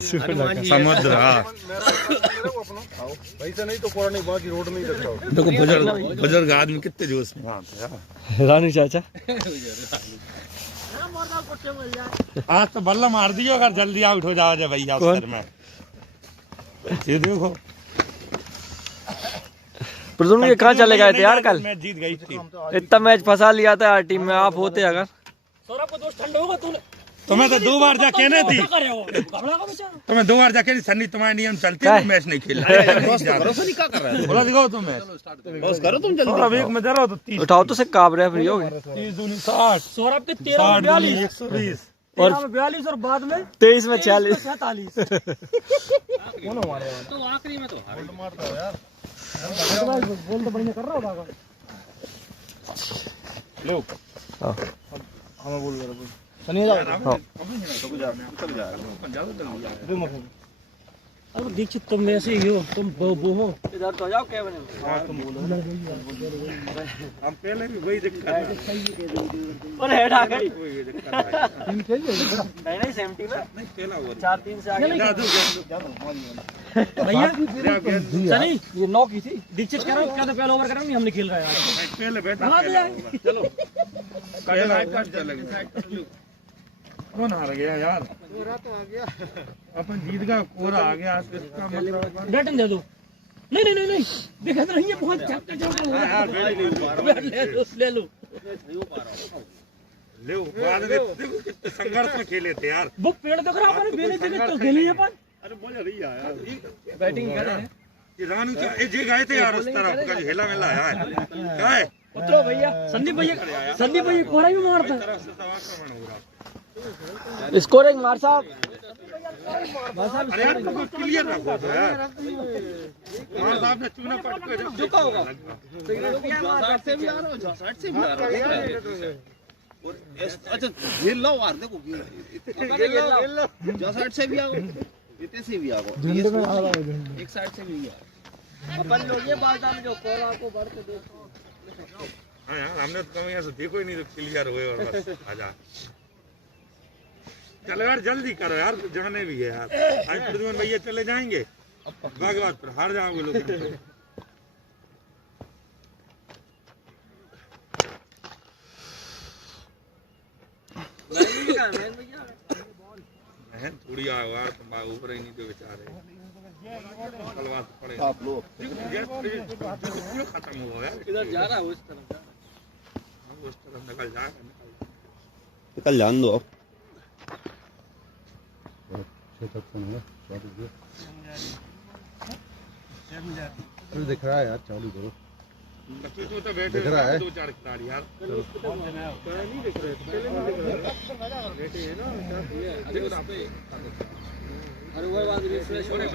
समुद्र पैसा नहीं तो कोड़ा नहीं, बाकी रोड नहीं लगता। देखो बुजुर्ग आदमी कितने जोश में आते हैं। रानी चाचा आज तो बल्ला मार दियो अगर जल्दी आउट हो जाओ भैया सर में। ये देखो प्रदुम्न ये कहाँ चले गए थे यार कल? मैं जीत गई थी। इतना मैच फंसा लिया था यार टीम में, आप होते अगर। सौरभ को दोस्त ठंडा होगा तूने। तुम्हें तो 2 बार जाके नहीं थी, तुम्हें 2 बार जाके सन्नी तुम्हारे नियम चलते हैं, मैच नहीं खेल बोला दिखाओ तुम मैच बस करो तुम जल्दी। और अब एक में जरा तो 30 उठाओ तो से काब रहे फ्री हो गए। 30 दूनी 60 सौरभ के 13 42 120 और 42 और बाद में 23 में 46 47 तो आखिरी में तो मारता है यार, बोल तो बढ़िया कर रहा होगा। लो हमें बोल रहा सनी जाओ। अब दीक्षित तुम ऐसे ही हो, तुम वो हो इधर तो जाओ कैबिन में। तुम बोलो हम पहले भी वही दिक्कत है और हेड आ गई। टीम खेल नहीं सेम टीम है, नहीं पहला हुआ 4-3 से आगे। भैया सनी ये 9 की थी। दीक्षित कह रहा हूं क्या तो पहला ओवर कर रहा हूं, हमने खेल रहा है आज। पहले बैठा चलो पहला चलेगा। कौन हार गया यार? कोरा तो आ गया, अपन जीत गया, कोरा आ गया। इसका मतलब बैटन दे दो। नहीं नहीं नहीं नहीं देखा तो नहीं है, बहुत चक्का चक्का हो रहा है। ले लो ले बाद में देखो कितने संघर्ष में खेले थे यार। वो पेड़ देख रहा अपन बेले देखे तो खेली है अपन। अरे मजा नहीं आया यार, बैटिंग कर रहे हैं ये रानू ये जे गए थे यार उस तरफ का हेला मेला है क्या है। उतरो भैया। संदीप भैया कोहरा भी मारता है। तरफ से तो आक्रमण हो रहा। स्कोरिंग मार साहब। अरे यार तुम क्लियर रखो तो यार। मार साहब ने चूना पट के झुका होगा। 60 से भी आ रहा हो, 60 से भी आ रहा है। और अच्छा घेर लो यार, देखो घेर लो 60 से भी आओ, इतने से भी आओ, झुंड में आ रहा है, एक साइड से भी आ। अपन लोग ये बात हम जो कोहरा को बढ़ के देखो। हां यार हमने तो कमी ऐसे देखो ही नहीं तो क्लियर हुए और बस आजा। चलो यार जल्दी करो यार, जाने भी है यार। आज प्रद्युमन भैया चले जाएंगे, भागवत पर हार जाओगे लोग। थोड़ी आवाज तो ऊपर ही नहीं तो बेचारे आप लोग खत्म हुआ यार। इधर जा रहा है उस तरफ निकल जाएगा, निकल जान दो। दिख रहा है यार, चालू करो। तो बैठे दिख रहा है 2-4 खिलाड़ी यार नहीं दिख रहे, बैठे है ना। अरे वो बात रिफ्रेश हो रहा है।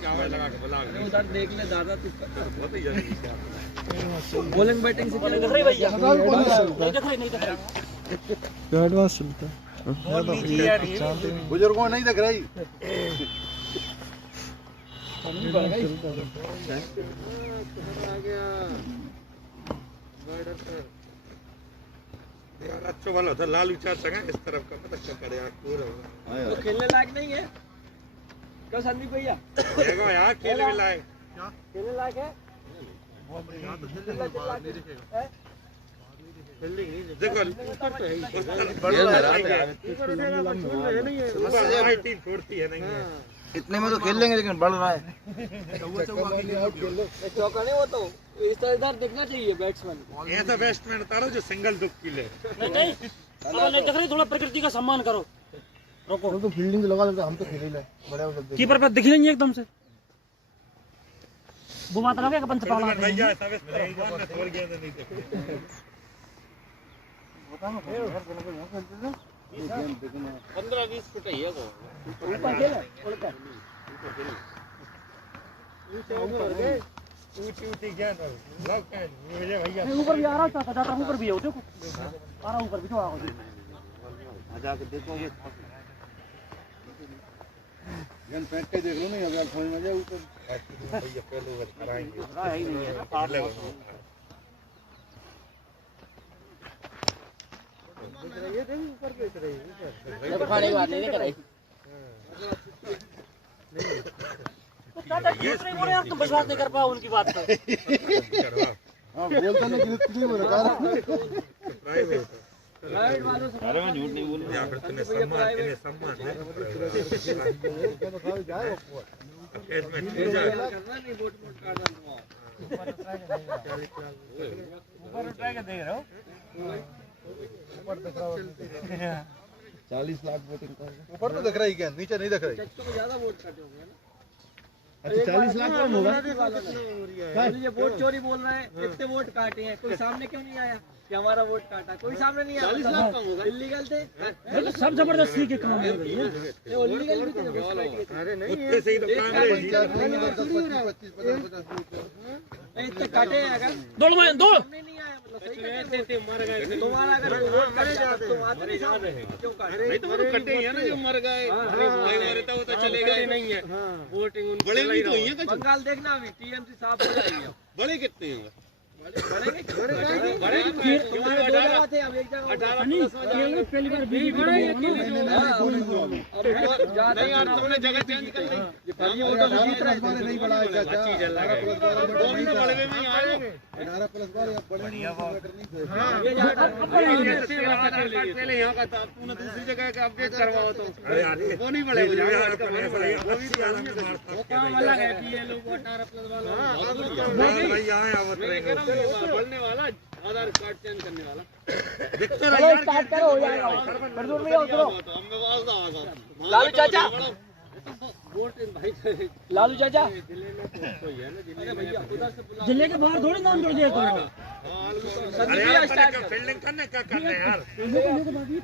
क्या लगा के बुला उधर देख ले दादा तू बहुत ही जल्दी बॉलिंग बैटिंग से देख रही भैया, नहीं देख रही नहीं देख रही। एडवांस चलता है बुजुर्गों नहीं दिख रही। यार अच्छा वाला था लालू चाचा का इस तरफ का पता क्या करे यार। तो खेलने लायक नहीं है क्या संदीप भैया? देखो यार खेलने में लायक खेलने लायक है। देखो टीम छोड़ती है नहीं है। इतने में तो खेल लेंगे, लेकिन बढ़ रहा है। चौका नहीं वो तो इस तरह इधर देखना चाहिए बैट्समैन। ऐसा बैट्समैन उतारो जो सिंगल दुख की ले। नहीं नहीं देख रहे, थोड़ा प्रकृति का सम्मान करो। रोको तो फील्डिंग लगा देते, हम तो खेल ही ले बड़े बड़े। कीपर पे दिख लेंगे एकदम से। वो बात लगे अपन से पाला भैया सब इस तरफ मान ने छोड़ गया नहीं थे। 15-20 फुट है वो ऊपर खेला उड़कर ऊंची क्या था लग क्या मुझे भैया ऊपर भी आ रहा था, जाता ऊपर भी है, देखो आ रहा ऊपर भी तो आ जाके देखोगे गन फेंक के देख लो नहीं, अगर समझ में जाए ऊपर भैया पहले वो कराएंगे है ही नहीं है ना पार ले ऊपर बेच रही है खाने की बात नहीं कराई। दादा झूठ नहीं बोले यार, तुम विश्वास नहीं कर पाओ उनकी बात पे। बोलता नहीं कितनी बोल रहा राइट वालों से अरे मैं झूठ नहीं बोल यहाँ पर तूने सम्मान है केस में ठीक है करना नहीं, वोट काटना ऊपर उठा के देख रहे हो। 40 लाख वोटिंग का ऊपर तो दिख रहा ही क्या, नीचे नहीं दिख रही। तो ज्यादा वोट काटे होंगे ना। अच्छा 40 लाख कम होगा। ये वोट चोरी बोल रहे हैं, इतने वोट काटे हैं, कोई सामने क्यों नहीं आया कि हमारा वोट काटा? कोई सामने नहीं आया। 40 लाख कम होगा। इलीगल थे, सब जबरदस्ती के काम है भैया। ये इलीगल भी थे। अरे नहीं कुत्ते से ही तो काम है इतने काटे हैं अगर दौड़ में दौड़ नहीं आया, मतलब सही थे मर गए। तुम्हारा अगर वोट कट जाता तो आदमी सामने क्यों काटे? नहीं तो वो कटे हैं ना जो मर गए। हमारे तो वो तो चले गए नहीं है। वोटिंग बड़े भी तो हैं कुछ। बंगाल देखना अभी टीएमसी साफ हो जाएगी। बड़े कितने हैं? बड़े थे, अब एक जगह पहली बार बीवी बड़े नहीं यार तुमने जगह चेंज कर ली। नहीं बढ़ा है चाचा। 18 प्लस बार या बड़े पहले यहाँ का था, तूने दूसरी जगह का अपडेट करवाओ तो अरे यार वो नहीं बढ़े वो काम अलग है कि ये लोग 18 प्लस वाला भाई यहाँ आवत रहेंगे बढ़ने वाला आधार कार्ड चेंज करने वाला दिखते रह यार स्टार्ट करो हो जाएगा। लालू चाचा। लालू चाचा जिले के बाहर थोड़ी नाम जुड़ दिया करो। अरे यार फील्डिंग करने क्या करने यार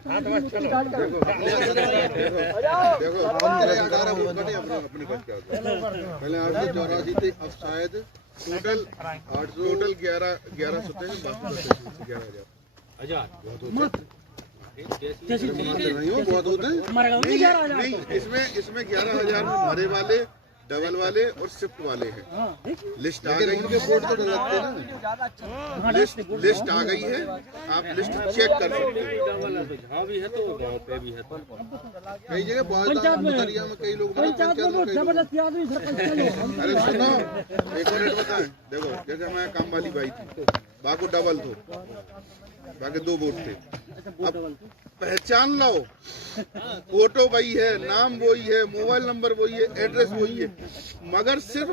हाँ तो बस चलो देखो 18 वोट कटे अपने बच के पहले 884 थे, अब शायद टोटल 1100 थे, बाकी 11,000 नहीं हो बहुत होते हैं। नहीं इसमें 11,000 भरे वाले, डबल वाले और शिफ्ट वाले हैं। लिस्ट आ गई है, वोट तो लगते हैं ना। लिस्ट आ गई है, आप लिस्ट चेक कर सकते हैं। कई जगह मुतरिया में कई लोग अरे सुनो एक मिनट बताएं। देखो जैसे हमारे काम वाली बाई थी, बाकी डबल थो, बाकी 2 वोट थे। अब पहचान लो, फोटो वही है, नाम वही है, मोबाइल नंबर वही है, एड्रेस वही है, मगर सिर्फ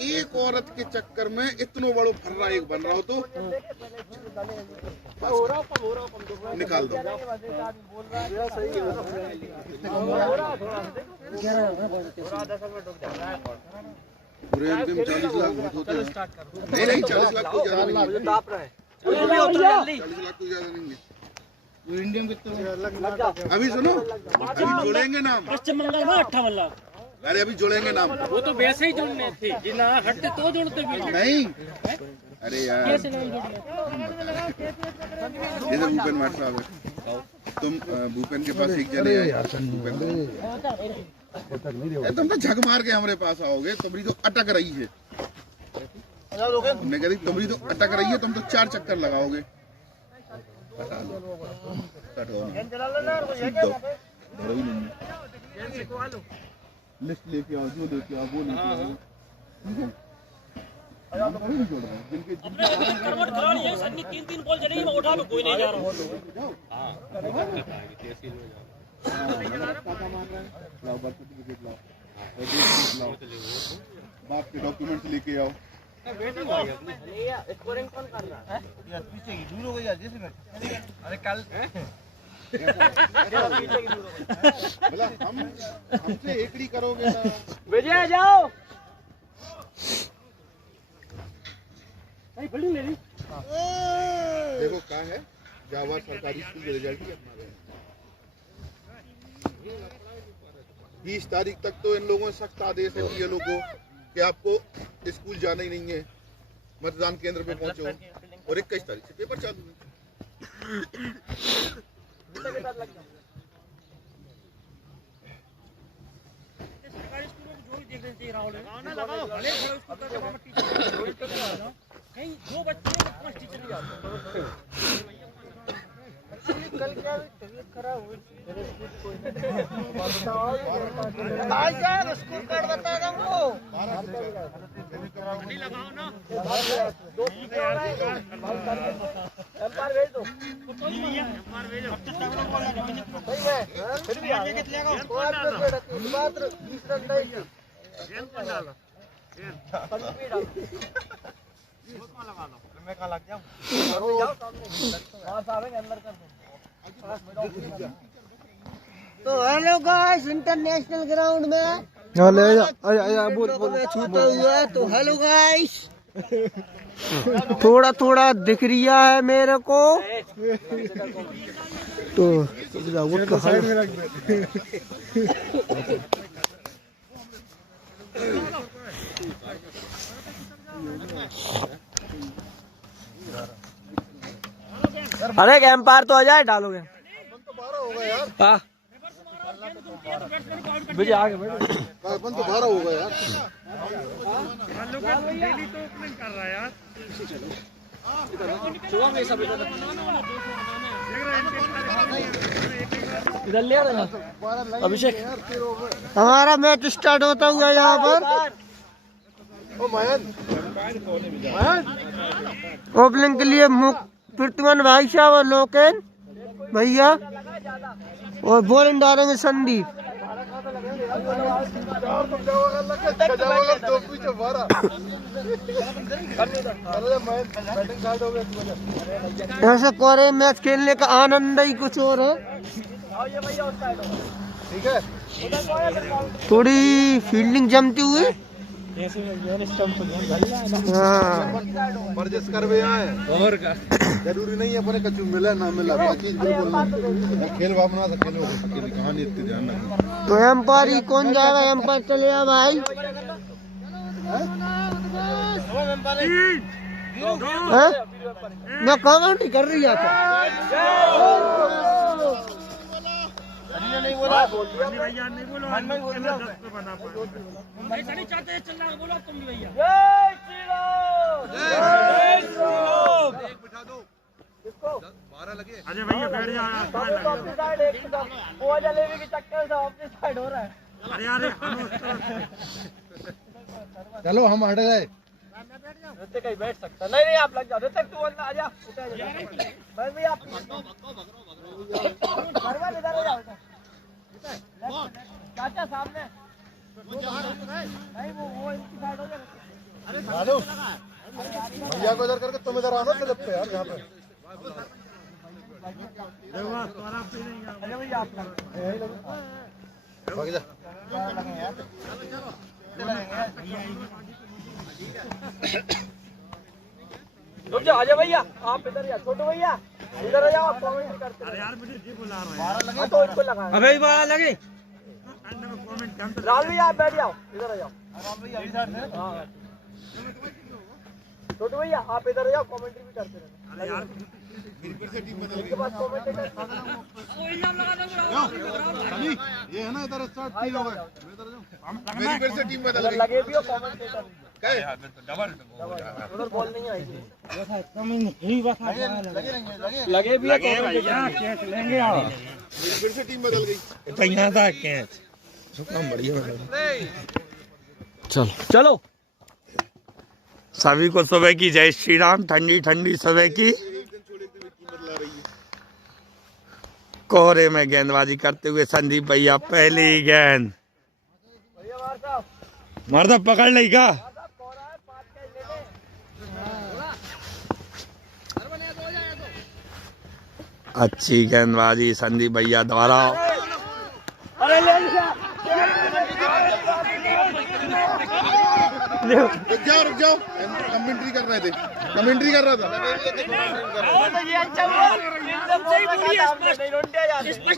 एक औरत के चक्कर में इतना बड़ो फर्रा एक बन रहा हो तो निकाल दो। पूरे अंतिम 40 लाख वोट होते हैं। नहीं 40 लाख को ज्यादा नहीं है, 40 लाख को ज्यादा नहीं है। इंडियन कितने अभी सुनो, अभी जोड़ेंगे नाम। पश्चिम बंगाल में 58 लाख। अरे अभी जोड़ेंगे नाम। वो तो वैसे ही जोड़ने थे, जिना हटते तो जोड़ते भी नहीं। अरे यार कैसे नाम जोड़ने? जैसे भूपेन भाट साहब है, तुम भूपेन के पास एक जने आए, तुम तो झक मार के हमारे पास आओगे, तुम्हारी तो अटक रही है। हमने कह दी तुम्हारी तो अटक रही है, तुम तो 4 चक्कर लगाओगे। लिस्ट लेके आओ, जो लेके आओ वो लेके आओ। जिनके 3 बॉल चलेगी, मैं उठा लूं, कोई नहीं जा रहा। लाओ बर्थ सर्टिफिकेट लाओ, एड्रेस लाओ, बाप के डॉक्यूमेंट्स लेके आओ। स्कोरिंग कौन कर रहा है? यार पीछे की दूर हो गई यार जैसे मैं अरे कल बोला हमसे एकड़ी करोगे ना। विजय जाओ। नहीं बिल्डिंग ले ली। देखो क्या है, जावा सरकारी स्कूल के रिजल्ट ही अपना रहे हैं। 20 तारीख तक तो इन लोगों ने सख्त आदेश है ये लोगों को कि आपको स्कूल जाना ही नहीं है, मतदान केंद्र पे पहुंचो, और 21 तारीख से पेपर चालू है। सरकारी स्कूलों को जो भी देखना चाहिए राहुल कहीं 2 बच्चे 5 टीचर नहीं जाते। तो हेलो गाइस, इंटरनेशनल ग्राउंड में छूता हुआ है। तो हेलो गाइस, थोड़ा थोड़ा दिख रिया है मेरे को। तो साइड में रख दे। अरे एम्पायर तो आ जाए, डालोगे हाँ मुझे आगे बैठो। अपन तो 12 होगा यार। डेली तो ओपनिंग कर रहा है यार। इधर ले रहा अभिषेक। हमारा मैच स्टार्ट होता हुआ यहाँ पर। ओपनिंग के लिए पृथ्वी भाई साहब और लोकेन भैया, और बॉलिंग डालेंगे संदीप। ऐसे कोरे मैच खेलने का आनंद ही कुछ और है। ठीक है, थोड़ी फील्डिंग जमती हुई। बर्जिस कर भी आए और का जरूरी नहीं है अपने कछु मिला ना मिला, बाकी बिल्कुल नहीं। खेल भावना से खेलो, अकेली कहानी इतनी ध्यान रखना। तो एम्पायर कौन जाएगा? एम्पायर चले जा भाई। मैं कमेंट कर रही था। नहीं बोला, भैया नहीं बोलो, मन में बोल रहा हूं। नहीं चाहते चलना, बोलो तुम भी भैया। जय श्री राम, जय श्री राम। बिठा दो किसको? 12 लगे। अजय भैया बैठ जा। अपनी साइड एक वो जलेबी के चक्कर से अपनी साइड हो रहा है। अरे यार चलो हम हट गए। ऋतिक कहीं बैठ सकता नहीं। नहीं आप लग जाओ। ऋतिक तू अंदर आ जा। भाई भी आप इधर आ जाओ। चाचा सामने नहीं, वो इनकी साइड हो जाए। भैया को इधर करके तुम इधर आना क्लिप पे यार, यहाँ पे भाग जा। रुक जाओ, आजा भैया आप इधर या छोटू भैया इधर आ जाओ। आप कमेंट करते। अरे यार मुझे जी बुला रहा है। 12 लगे तो इनको लगा। अबे 12 लगे। कमेंट कम राहुल भैया आप बैठ जाओ, इधर आ जाओ। छोटू भैया आप इधर आ जाओ, कमेंट्री भी करते रहना। अरे यार इनके पास कमेंटेटर ये है ना, इधर स्टार्ट 3 हो गए। मैं इधर जाऊं, मेरी फिर से टीम बदल गई। लगे भी हो कमेंटेटर। डबल उधर बॉल नहीं आई। लगे भी है भैया कैच लेंगे आप। फिर से टीम बदल गई। तो यहाँ था कैच सुकम बढ़िया। चलो चलो। सभी को सुबह की जय श्री राम। ठंडी ठंडी सुबह की एक दिन छोड़ एक दिन टीम बदला रही है। कोहरे में गेंदबाजी करते हुए संदीप भैया पहली गेंद मर्दा पकड़ लेगा। अच्छी गेंदबाजी संदीप भैया द्वारा। रुक जाओ कमेंट्री कर रहे थे, कमेंट्री कर रहा था।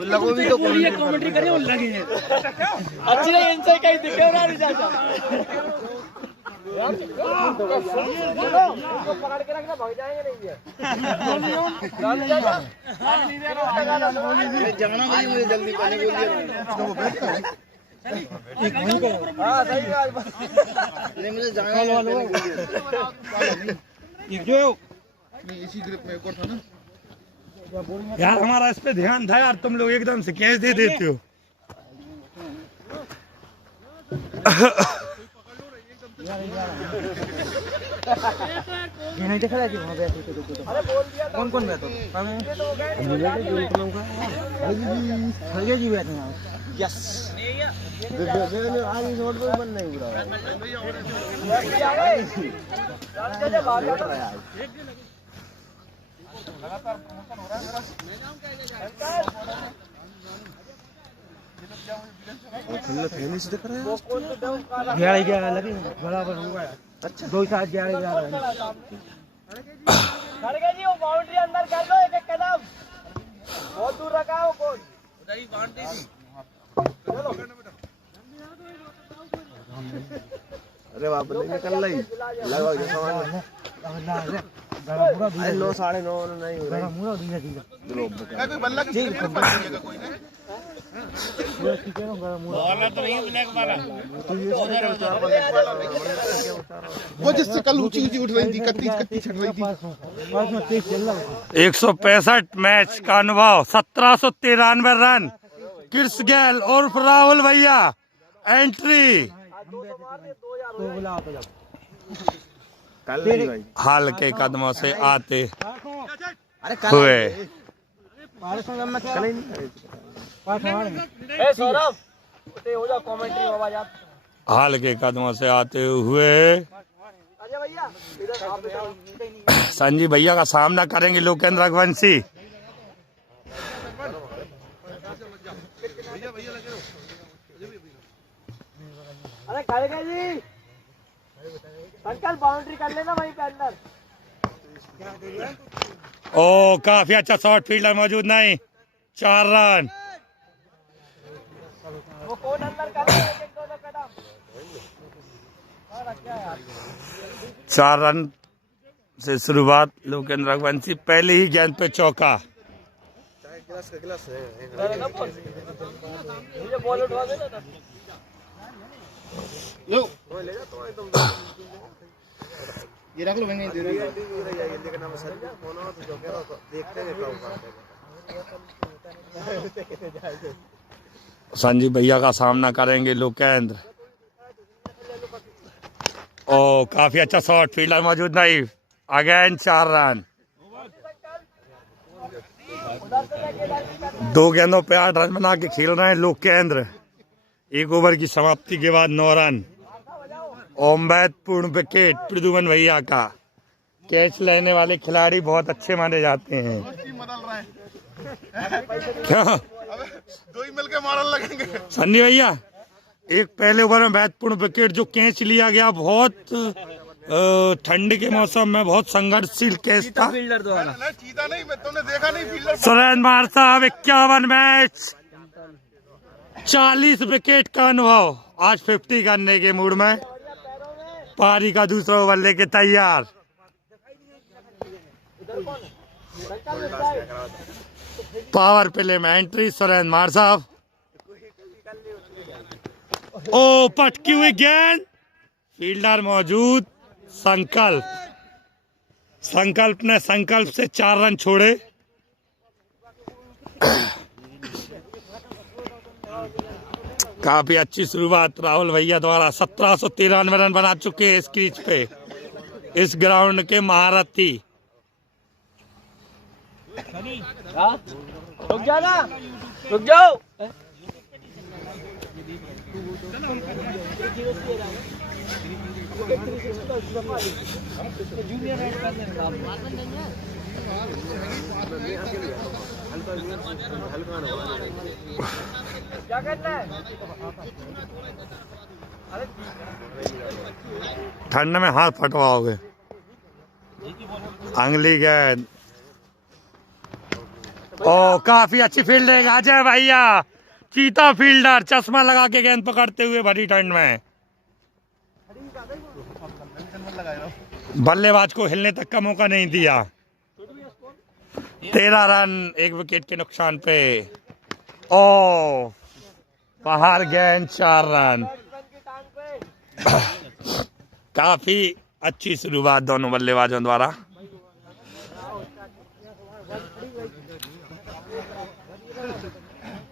लगो भी तो कमेंट्री करे और लगे हैं। अच्छी नहीं, इनसे कहीं दिखे ना नहीं चाचा। पकड़ के रखना, भाग जाएंगे नहीं ये। जाना भाई, मुझे जल्दी पानी बोल दिया। हाँ सही बात। नहीं मुझे जाना जो नहीं, इसी ग्रुप में एक और था ना। यार हमारा इस पे ध्यान था यार, तुम लोग एकदम से कैच दे देते हो। कौन कौन बैठो जी बैठे यस बराबर हुआ। अच्छा 2 साथ जी वो बाउंड्री अंदर कर लो, एक कदम बहुत दूर रखा है वो कौन अरे बाप रे निकल रही लगभग 9 साढ़े 9 नहीं हो रहा कोई बल्ला की कोई नहीं वो जिससे कल ऊंची ऊंची उठ रही थी, कत्ती छट रही थी। 165 मैच का अनुभव, 1793 रन। किर्स गैल और राहुल भैया एंट्री। हाल के कदमों से आते हुए हाल के कदमों से आते हुए संजीव भैया का सामना करेंगे लोकेंद्र रघुवंशी। अरे खड़े जी अंकल बाउंड्री कर लेना वहीं पे अंदर। ओ काफी अच्छा शॉट, फील्डर मौजूद नहीं, 4 रन। वो कौन अंदर कर रहा है, एक दो कदम 4 रन से शुरुआत लोकेंद्र रघुवंशी, पहले ही गेंद पे चौका। बॉल उठवा देना ना। ये रख लो मैंने दे रही संजीव भैया का सामना करेंगे लोकेंद्र। ओ काफी अच्छा शॉट, फील्डर मौजूद नहीं, अगेन 4 रन। 2 गेंदों पे 8 रन बना के खेल रहे हैं लोकेंद्र। 1 ओवर की समाप्ति के बाद 9 रन। ओमवैद पूर्ण विकेट प्रद्युमन भैया का। कैच लेने वाले खिलाड़ी बहुत अच्छे माने जाते हैं। क्या 2 ही मिलके मारने लगेंगे। सन्नी भैया, एक पहले ओवर में महत्वपूर्ण विकेट जो कैच लिया गया, बहुत ठंड के मौसम में बहुत संघर्षशील कैच था। फील्डर द्वारा चीता नहीं, तुमने देखा नहीं फील्डर। सुरेंद्र मार साहब 51 मैच 40 विकेट का अनुभव, आज 50 करने के मूड में। पारी का दूसरा ओवर लेके तैयार। पावर प्ले में एंट्री सुरेंद्र मार साहब। ओ पटकी हुई गेंद, फील्डर मौजूद। संकल्प ने संकल्प से 4 रन छोड़े। काफी अच्छी शुरुआत राहुल भैया द्वारा। 1793 रन बना चुके हैं इस क्रीज पे, इस ग्राउंड के महारथी। रुक जाना, रुक जाओ। क्या करना है? ठंड में हाथ फटवाओगे। अंगली गेंद, ओ काफी अच्छी फील्डिंग अजय भैया। चीता फील्डर चश्मा लगा के गेंद पकड़ते हुए भरी ठंड में। बल्लेबाज को हिलने तक का मौका नहीं दिया। 13 रन 1 विकेट के नुकसान पे। ओ बाहर गेंद, 4 रन। काफी अच्छी शुरुआत दोनों बल्लेबाजों द्वारा।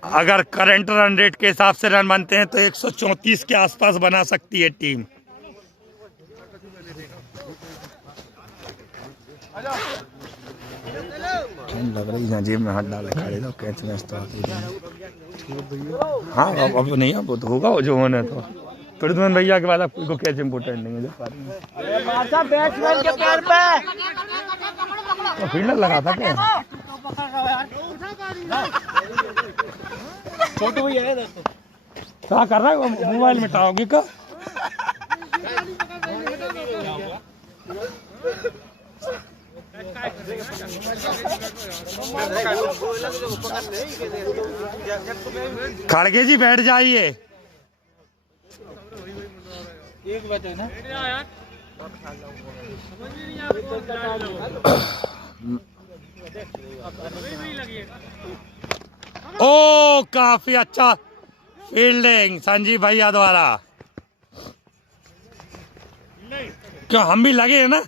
अगर करंट रन रेट के हिसाब से रन बनते हैं तो 134 के आसपास बना सकती है टीम। लग रही है जेब में हाथ डाले खड़े तो कैच में तो हाँ अब नहीं, अब तो होगा जो होने तो प्रद्युमन भैया के बाद अब कोई को कैच इम्पोर्टेंट नहीं है। बैट्समैन के पैर पे तो फील्डर लगा था क्या? छोटू भैया है क्या कर रहा है वो? मोबाइल मिटाओगे क्या? खड़गे जी बैठ जाइए। एक बचे ना ओ काफी अच्छा फील्डिंग संजीव भैया द्वारा। क्यों हम भी लगे हैं ना?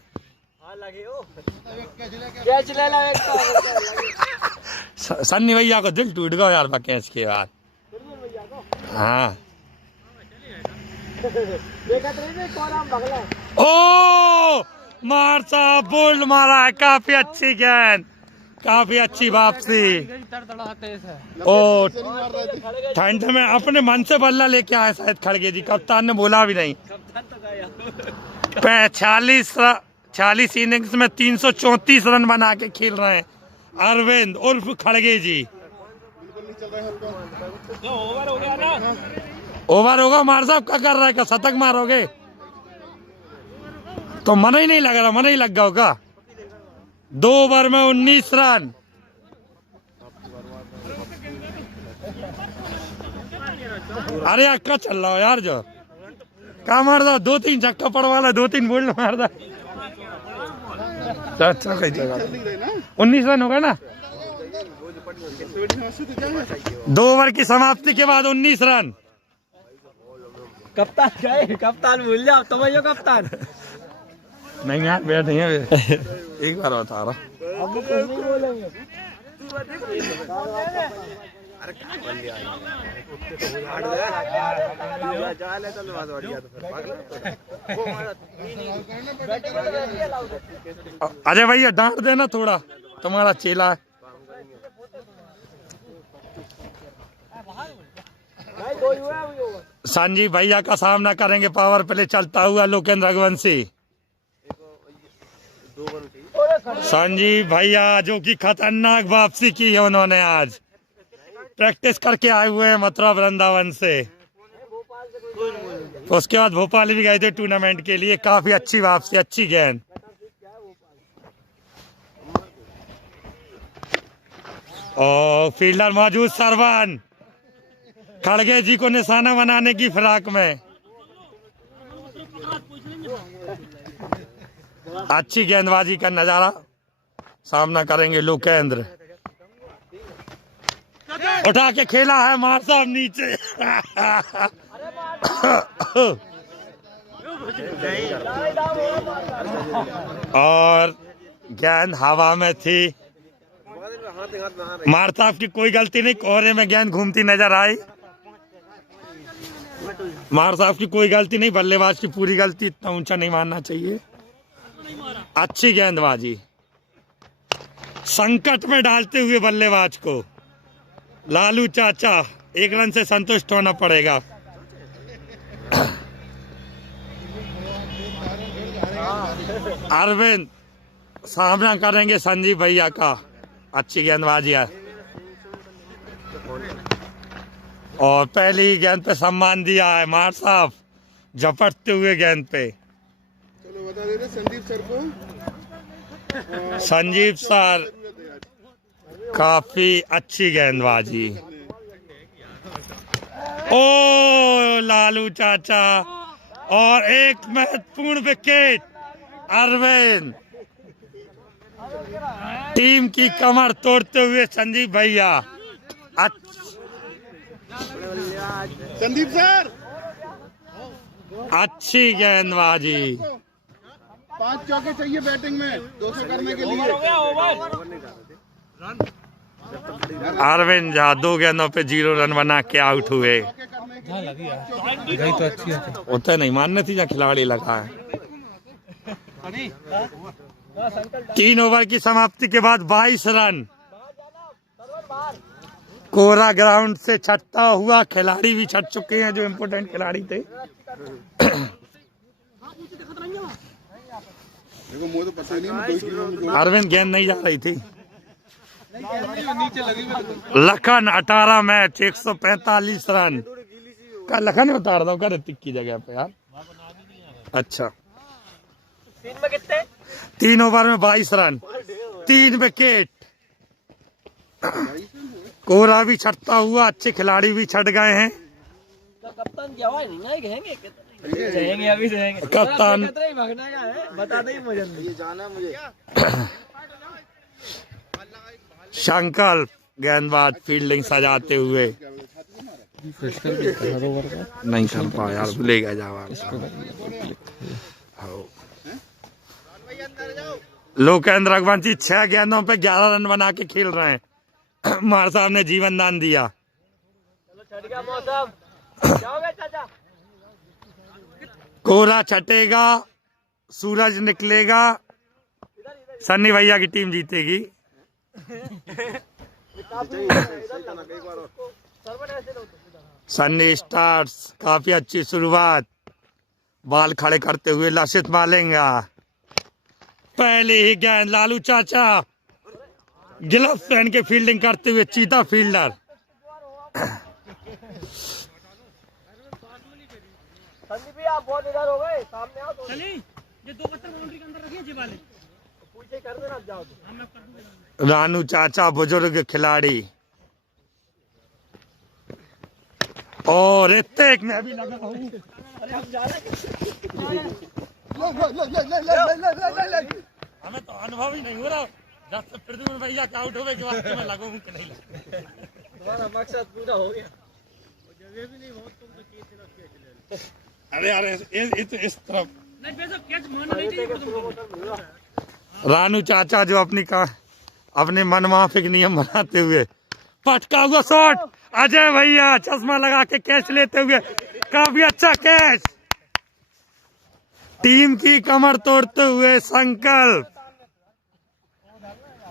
कैच ले ला एक सन्नी भैया को दिल टूट गया यार कैच के बाद। हाँ ओ मार साहब बोल्ड मारा है, काफी अच्छी गेंद, काफी अच्छी वापसी। ओ ठंड में अपने मन से बल्ला लेके आए शायद खड़गे जी, कप्तान ने बोला भी नहीं। 46 इनिंग्स में 334 रन बना के खेल रहे हैं अरविंद उर्फ खड़गे जी। ओवर हो गया ना? ओवर होगा मार साहब, क्या कर रहा है? क्या शतक मारोगे? तो मन ही नहीं लग रहा, मन ही लग गया होगा। 2 ओवर में 19 रन। अरे अक्का चल रहा हो यार, जो क्या मार रहा? 2-3 छक्का पड़वा ला, 2-3 बोल्ड मार रहा। अच्छा कई जगह 19 रन हो गए ना। 2 ओवर की समाप्ति के बाद 19 रन। कप्तान गए, कप्तान भूल जाओ तो भैया कप्तान। नहीं यार बैठ नहीं है, एक बार बता रहा। अब कुछ नहीं बोलेंगे। अजय भैया डांट देना थोड़ा, तुम्हारा चेला है। संजीव भैया का सामना करेंगे पावर प्ले चलता हुआ लोकेंद्र रघुवंशी। संजीव भैया जो कि खतरनाक वापसी की है उन्होंने, आज प्रैक्टिस करके आए हुए हैं मथुरा वृंदावन से। उसके बाद भोपाल भी गए थे टूर्नामेंट के लिए। काफी अच्छी वापसी, अच्छी गेंद। और फील्डर मौजूद सरवन खड़गे जी को निशाना बनाने की फिराक में। अच्छी गेंदबाजी का नजारा सामना करेंगे लोकेंद्र। उठा के खेला है मार साहब नीचे। और गेंद हवा में थी। मार साहब की कोई गलती नहीं, कोहरे में गेंद घूमती नजर आई। मार साहब की कोई गलती नहीं, बल्लेबाज की पूरी गलती, इतना ऊंचा नहीं मारना चाहिए। अच्छी गेंदबाजी, संकट में डालते हुए बल्लेबाज को लालू चाचा 1 रन से संतुष्ट होना पड़ेगा। अरविंद सामना करेंगे संजीव भैया का। अच्छी गेंदबाजी है और पहली गेंद पे सम्मान दिया है मार साहब, झपटते हुए गेंद पे। चलो बता दे रहे संदीप सर को। संजीव सर काफी अच्छी गेंदबाजी। ओ लालू चाचा और एक महत्वपूर्ण विकेट अरविंद। टीम की कमर तोड़ते हुए संजीव भैया। संदीप सर अच्छी गेंदबाजी। 5 चौके चाहिए बैटिंग में 200 करने के लिए। अरविंद झा 2 गेंदों पे 0 रन बना के आउट हुए। उतना नहीं मानने थी जहाँ खिलाड़ी लगा है। 3 ओवर की समाप्ति के बाद 22 रन। कोरा ग्राउंड से छटता हुआ, खिलाड़ी भी छट चुके हैं जो इम्पोर्टेंट खिलाड़ी थे। देखो मुझे तो पता नहीं, अरविंद गेंद नहीं जा रही थी। लखन 18 मैच 145 रन का लखन में उतार दो कर ऋतिक की जगह पे यार। अच्छा 3 ओवर में 22 रन, 3 विकेट। कोहरा भी छटता हुआ, अच्छे खिलाड़ी भी छट गए हैं। कप्तान क्या हुआ नहीं कहेंगे अभी कप्तान भागना है बता दे मुझे जाना मुझे। संकल्प गेंदबाज फील्डिंग सजाते हुए नहीं कर पाया यार, भूलेगा जवाब। लोकेंद्र रघुवंशी 6 गेंदों पे 11 रन बना के खेल रहे हैं। मार साहब ने जीवन दान दिया। कोहरा छटेगा, सूरज निकलेगा, सन्नी भैया की टीम जीतेगी। सन्नी स्टार्स काफी अच्छी शुरुआत, बाल खड़े करते हुए लसित मालेंगा। पहले ही गेंद लालू चाचा ग्लव्स पहन के फील्डिंग करते हुए, चीता फील्डर। आप बहुत इधर हो गए, सामने आओ तो चलिए ये 2 पत्थर बाउंड्री के अंदर रखिए जी वाले पूछे कर देना, आप जाओ तो। रानू चाचा बुजुर्ग खिलाड़ी और ऋतिक में भी लगा हूँ। अरे हम जा रहे हमें तो अनुभव ही नहीं हो रहा जब से प्रद्युम्न भैया के आउट होने के बाद मैं लगू हूँ कि नहीं। तुम्हारा मकसद पूरा हो गया। अरे यार इस तरफ रानू चाचा जो अपने मनमाफिक नियम बनाते हुए पटका हुआ शॉट, अजय भैया चश्मा लगा के कैच लेते हुए, काफी अच्छा कैच। टीम की कमर तोड़ते हुए संकल्प।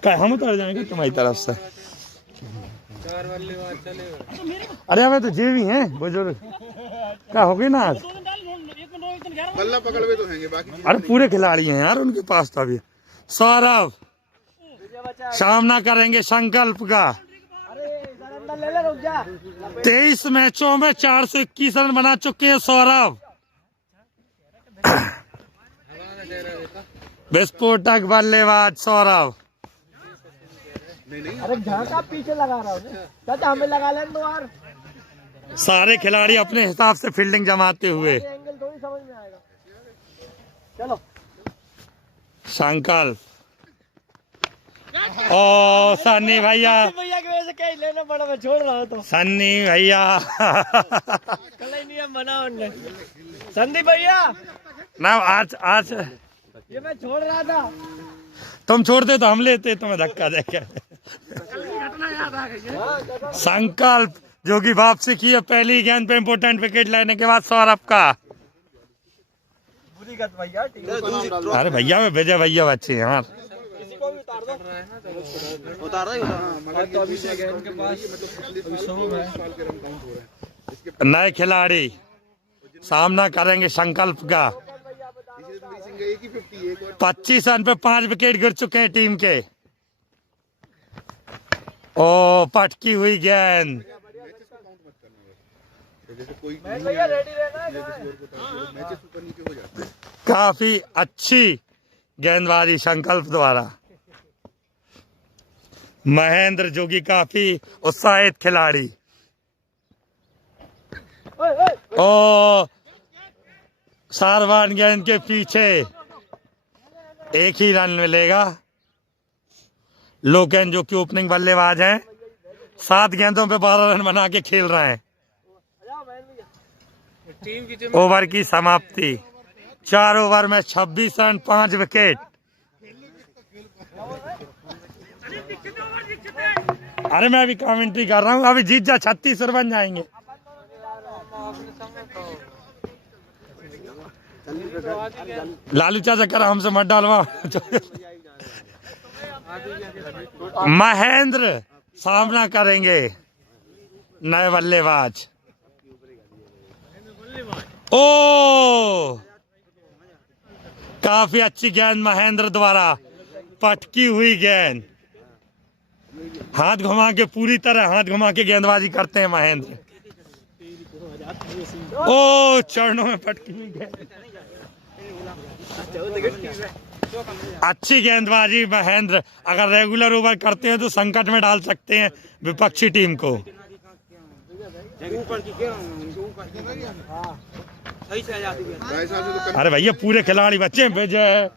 हम उतर जाएंगे तुम्हारी तरफ से। अरे हमें तो जे भी हैं बुजुर्ग, क्या हो गई ना आज। बल्ला पकड़ हुए तो हैंगे बाकी। अरे पूरे खिलाड़ी हैं यार उनके पास तो अभी। सौरभ सामना करेंगे संकल्प का। 23 मैचों में 421 रन बना चुके हैं सौरभ। विस्फोटक बल्लेबाज सौरभ। अरे झांका पीछे लगा रहा हूँ चाचा, हमें लगा लें दो यार। सारे खिलाड़ी अपने हिसाब से फील्डिंग जमाते हुए। एंगल थोड़ी समझ में आएगा। चलो संकल्प ओ सन्नी भैया भैया की वजह से कहीं लेना पड़ा, मैं छोड़ रहा हूँ तो। सन्नी भैया कल ही नियम बना उनने। संदीप भैया ना आज ये मैं छोड़ रहा था। तुम छोड़ते तो हम लेते, तुम्हें धक्का देकर। संकल्प जो कि वापसी की है पहली गेंद पे इम्पोर्टेंट विकेट लेने के बाद सौरभ का। भैया अरे भैया में विजय भैया बच्चे यार। किसी को भी उतार दो। तो अभिषेक है उनके पास, नए खिलाड़ी सामना करेंगे संकल्प का। 25 रन पे 5 विकेट गिर चुके हैं टीम के। ओ पटकी हुई गेंद। काफी अच्छी गेंदबाजी संकल्प द्वारा। महेंद्र जो कि काफी उत्साहित खिलाड़ी। ओ सारवान गेंद के पीछे 1 ही रन मिलेगा। लोकेन जो कि ओपनिंग बल्लेबाज हैं, 7 गेंदों पे 12 रन बना के खेल रहे हैं। ओवर की समाप्ति 4 ओवर में 26 रन 5 विकेट। अरे मैं अभी कमेंट्री कर रहा हूँ, अभी जीत जा 36 रन बन जाएंगे। लालू चाचा कर हमसे मत डालवा। महेंद्र सामना करेंगे नए बल्लेबाज। ओ काफी अच्छी गेंद महेंद्र द्वारा, पटकी हुई गेंद, हाथ घुमा के पूरी तरह हाथ घुमा के गेंदबाजी करते हैं महेंद्र। ओ चरणों में पटकी हुई गेंद, अच्छी गेंदबाजी महेंद्र। अगर रेगुलर ओवर करते हैं तो संकट में डाल सकते हैं विपक्षी टीम को। अरे भैया पूरे खिलाड़ी बच्चे हैं। जय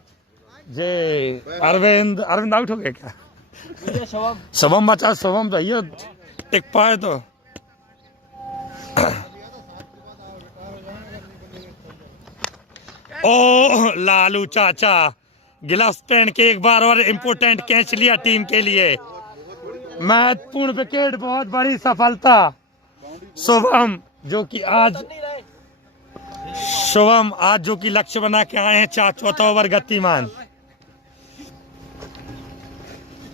जय अरविंद आउट हो गए क्या? शुभम बचा, शुभम भैया टिक पाए तो। ओ लालू चाचा गिलास पहन के एक बार और इम्पोर्टेंट कैच लिया टीम के लिए। महत्वपूर्ण विकेट, बहुत बड़ी सफलता। शुभम जो कि आज जो कि लक्ष्य बना के आए हैं, चौथा ओवर गतिमान।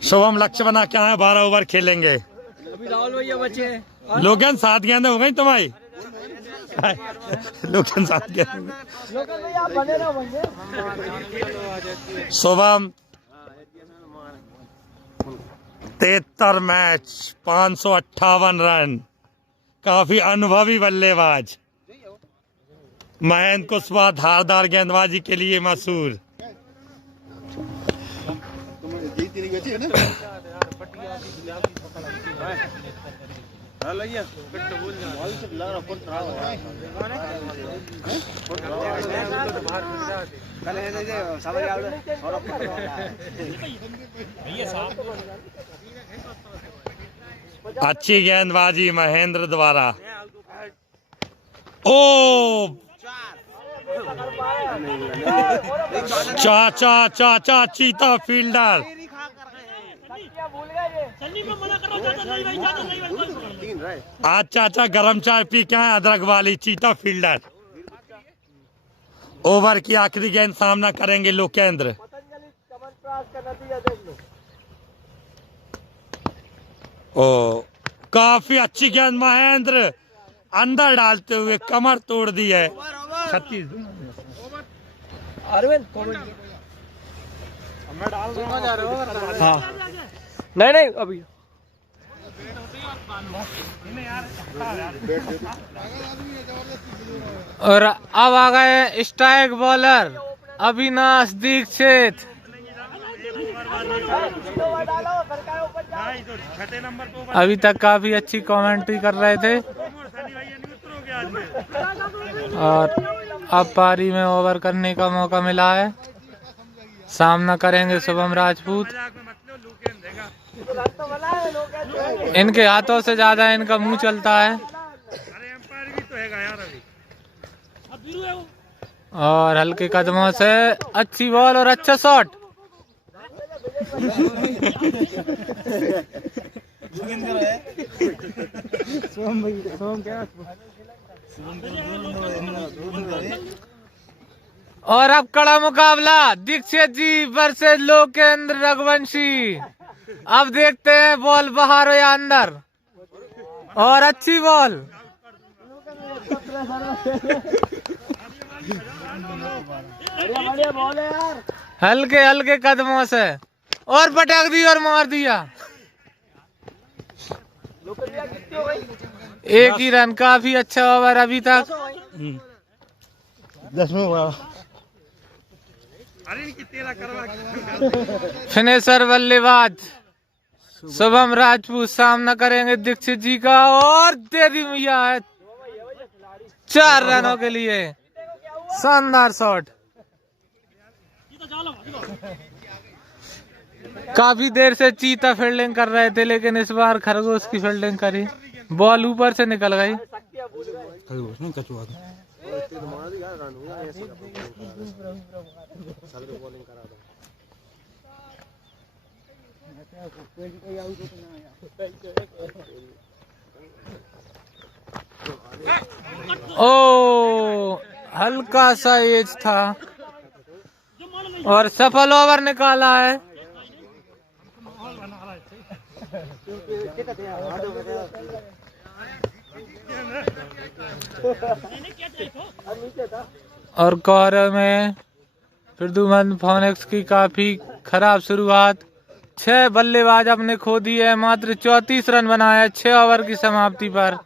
शुभम लक्ष्य बना के आए, 12 ओवर खेलेंगे। अभी राहुल भैया बचे हैं। लोगन 7 गेंदें हो गई तुम्हारी। लोगन 7 गेंद। शुभम 73 मैच, 558 रन, काफी अनुभवी बल्लेबाज। महेंद्र कुशवाहा धारदार गेंदबाजी के लिए मशहूर। अच्छी गेंदबाजी महेंद्र द्वारा। ओ चाचा चीता फील्डर। आज चाचा गरम चाय पी के आए, अदरक वाली। चीता फील्डर। ओवर की आखिरी गेंद, सामना करेंगे लोकेंद्र। ओ काफी अच्छी गेंद महेंद्र, अंदर डालते हुए कमर तोड़ दी है। 36 हाँ नहीं अभी। और अब आ गए स्ट्राइक बॉलर अविनाश दीक्षित। अभी तक काफी अच्छी कमेंट्री कर रहे थे और अब पारी में ओवर करने का मौका मिला है। सामना करेंगे शुभम राजपूत। इनके हाथों से ज्यादा इनका मुंह चलता है। और हल्के कदमों से अच्छी बॉल और अच्छा शॉट। और अब कड़ा मुकाबला दीक्षित जी वर्सेस लोकेंद्र रघुवंशी। अब देखते हैं बॉल बाहर हो या अंदर। और अच्छी बॉल, हल्के हल्के कदमों से और पटक दी और मार दिया। एक ही रन, काफी अच्छा ओवर अभी तक। 10वें हुआ। फिनिशर बल्लेबाज शुभम राजपूत सामना करेंगे दीक्षित जी का। और दे दी भैया 4 रनों के लिए। शानदार शॉट। काफी देर से चीता फील्डिंग कर रहे थे, लेकिन इस बार खरगोश की फील्डिंग करी। बॉल ऊपर से निकल गई। ओ हल्का सा एज था और सफल ओवर निकाला है। और कौर में प्रद्युमन फोनिक्स की काफी खराब शुरुआत। 6 बल्लेबाज अपने खो दिए, मात्र 34 रन बनाए 6 ओवर की समाप्ति पर।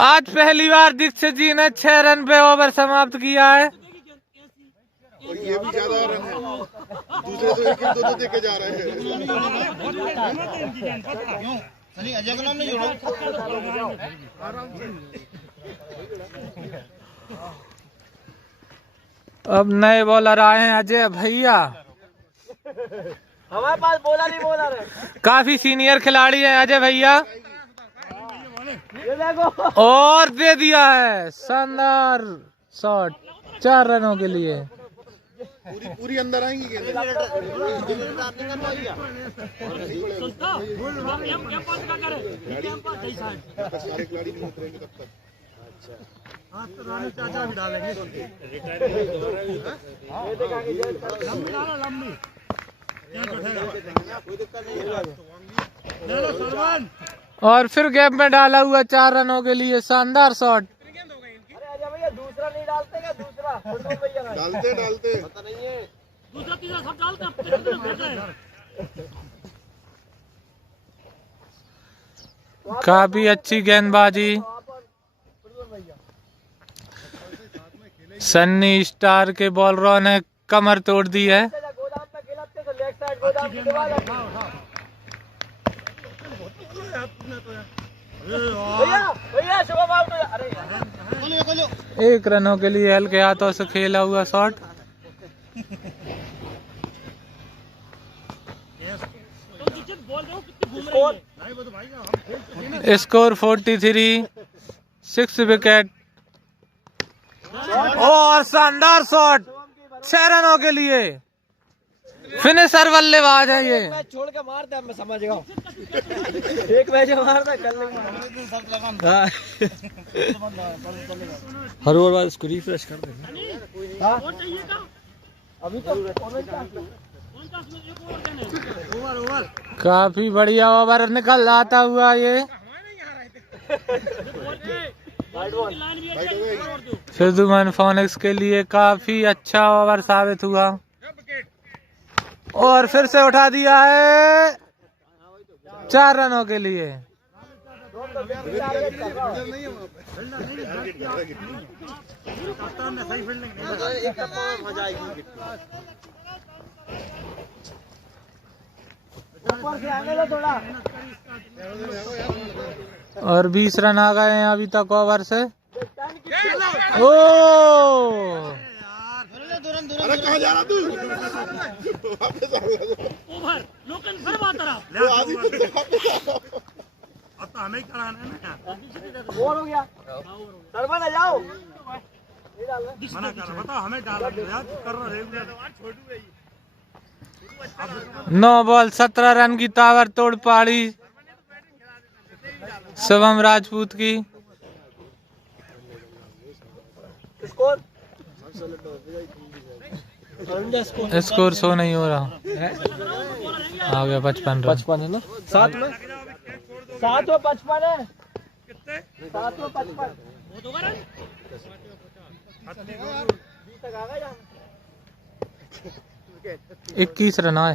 आज पहली बार दीक्षित जी ने 6 रन पे ओवर समाप्त किया है। और ये भी ज्यादा रन है, दूसरे तो एक दो देके जा रहे हैं। अजय का नाम नहीं जोड़ा। अब नए बॉलर आए हैं अजय भैया, हमारे पास बॉलर ही बॉलर है। काफी सीनियर खिलाड़ी हैं अजय भैया। ये देखो और दे दिया है शानदार शॉट 4 रनों के लिए। पूरी अंदर आएंगी गेंद। सारे खिलाड़ी नहीं उतरेंगे तब तक। रानी चाचा भी डालेंगे। और फिर गैप में डाला हुआ 4 रनों के लिए शानदार शॉट। भैया दूसरा नहीं डालते क्या? दूसरा डालते पता नहीं है। दूसरा तीसरा सब डालते। काफी अच्छी गेंदबाजी सन्नी स्टार के बॉलरों ने कमर तोड़ दी है। गोदाम में खिलाते तो लेग साइड गोदाम की दीवार है। भैया शुभम आउट हो गया। अरे यार 1 रनों के लिए हल्के हाथों से खेला हुआ शॉट। स्कोर 43, 6 विकेट और शानदार शॉट 6 रनों के लिए। फिनिशर बल्लेबाज है ये। मैच छोड़ के मारते हैं, मैं समझ गया। एक मैच मारता कल नहीं। हर ओवर बाद इसको रिफ्रेश कर दे। अभी तो काफी बढ़िया ओवर निकल आता हुआ ये। प्रद्युमन फोनिक्स के लिए काफी अच्छा ओवर साबित हुआ और फिर से उठा दिया है 4 रनों के लिए। और 20 रन आ गए हैं अभी तक ओवर से। ओ अरे कहाँ जा रहा तू? वापस आ गया। अब तो हमें ही कराना है ना। बोर हो गया। सरवन आ जाओ। मना कर बताओ हमें डाला कर रहा रेगुलर। 9 बॉल 17 रन की ताबड़तोड़ पारी शिवम राजपूत की। स्कोर शो नहीं हो रहा। आ गया 55 है ना। 7 में 55 है। 7 में 55 21 रन आए।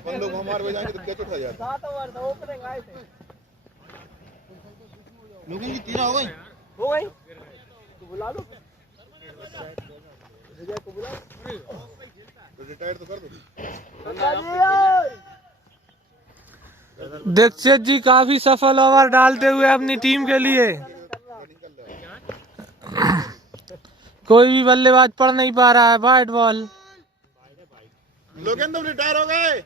अपन लोग हमारे में जाएंगे तो कैच उठा जाता। लोगों की 13 हो गई। तो बुला लो। तो रिटायर तो कर दो। दीक्षित जी काफी सफल ओवर डालते हुए अपनी टीम के लिए। कोई भी बल्लेबाज पढ़ नहीं पा रहा है। White ball. लोकेंद्र रिटायर हो गए।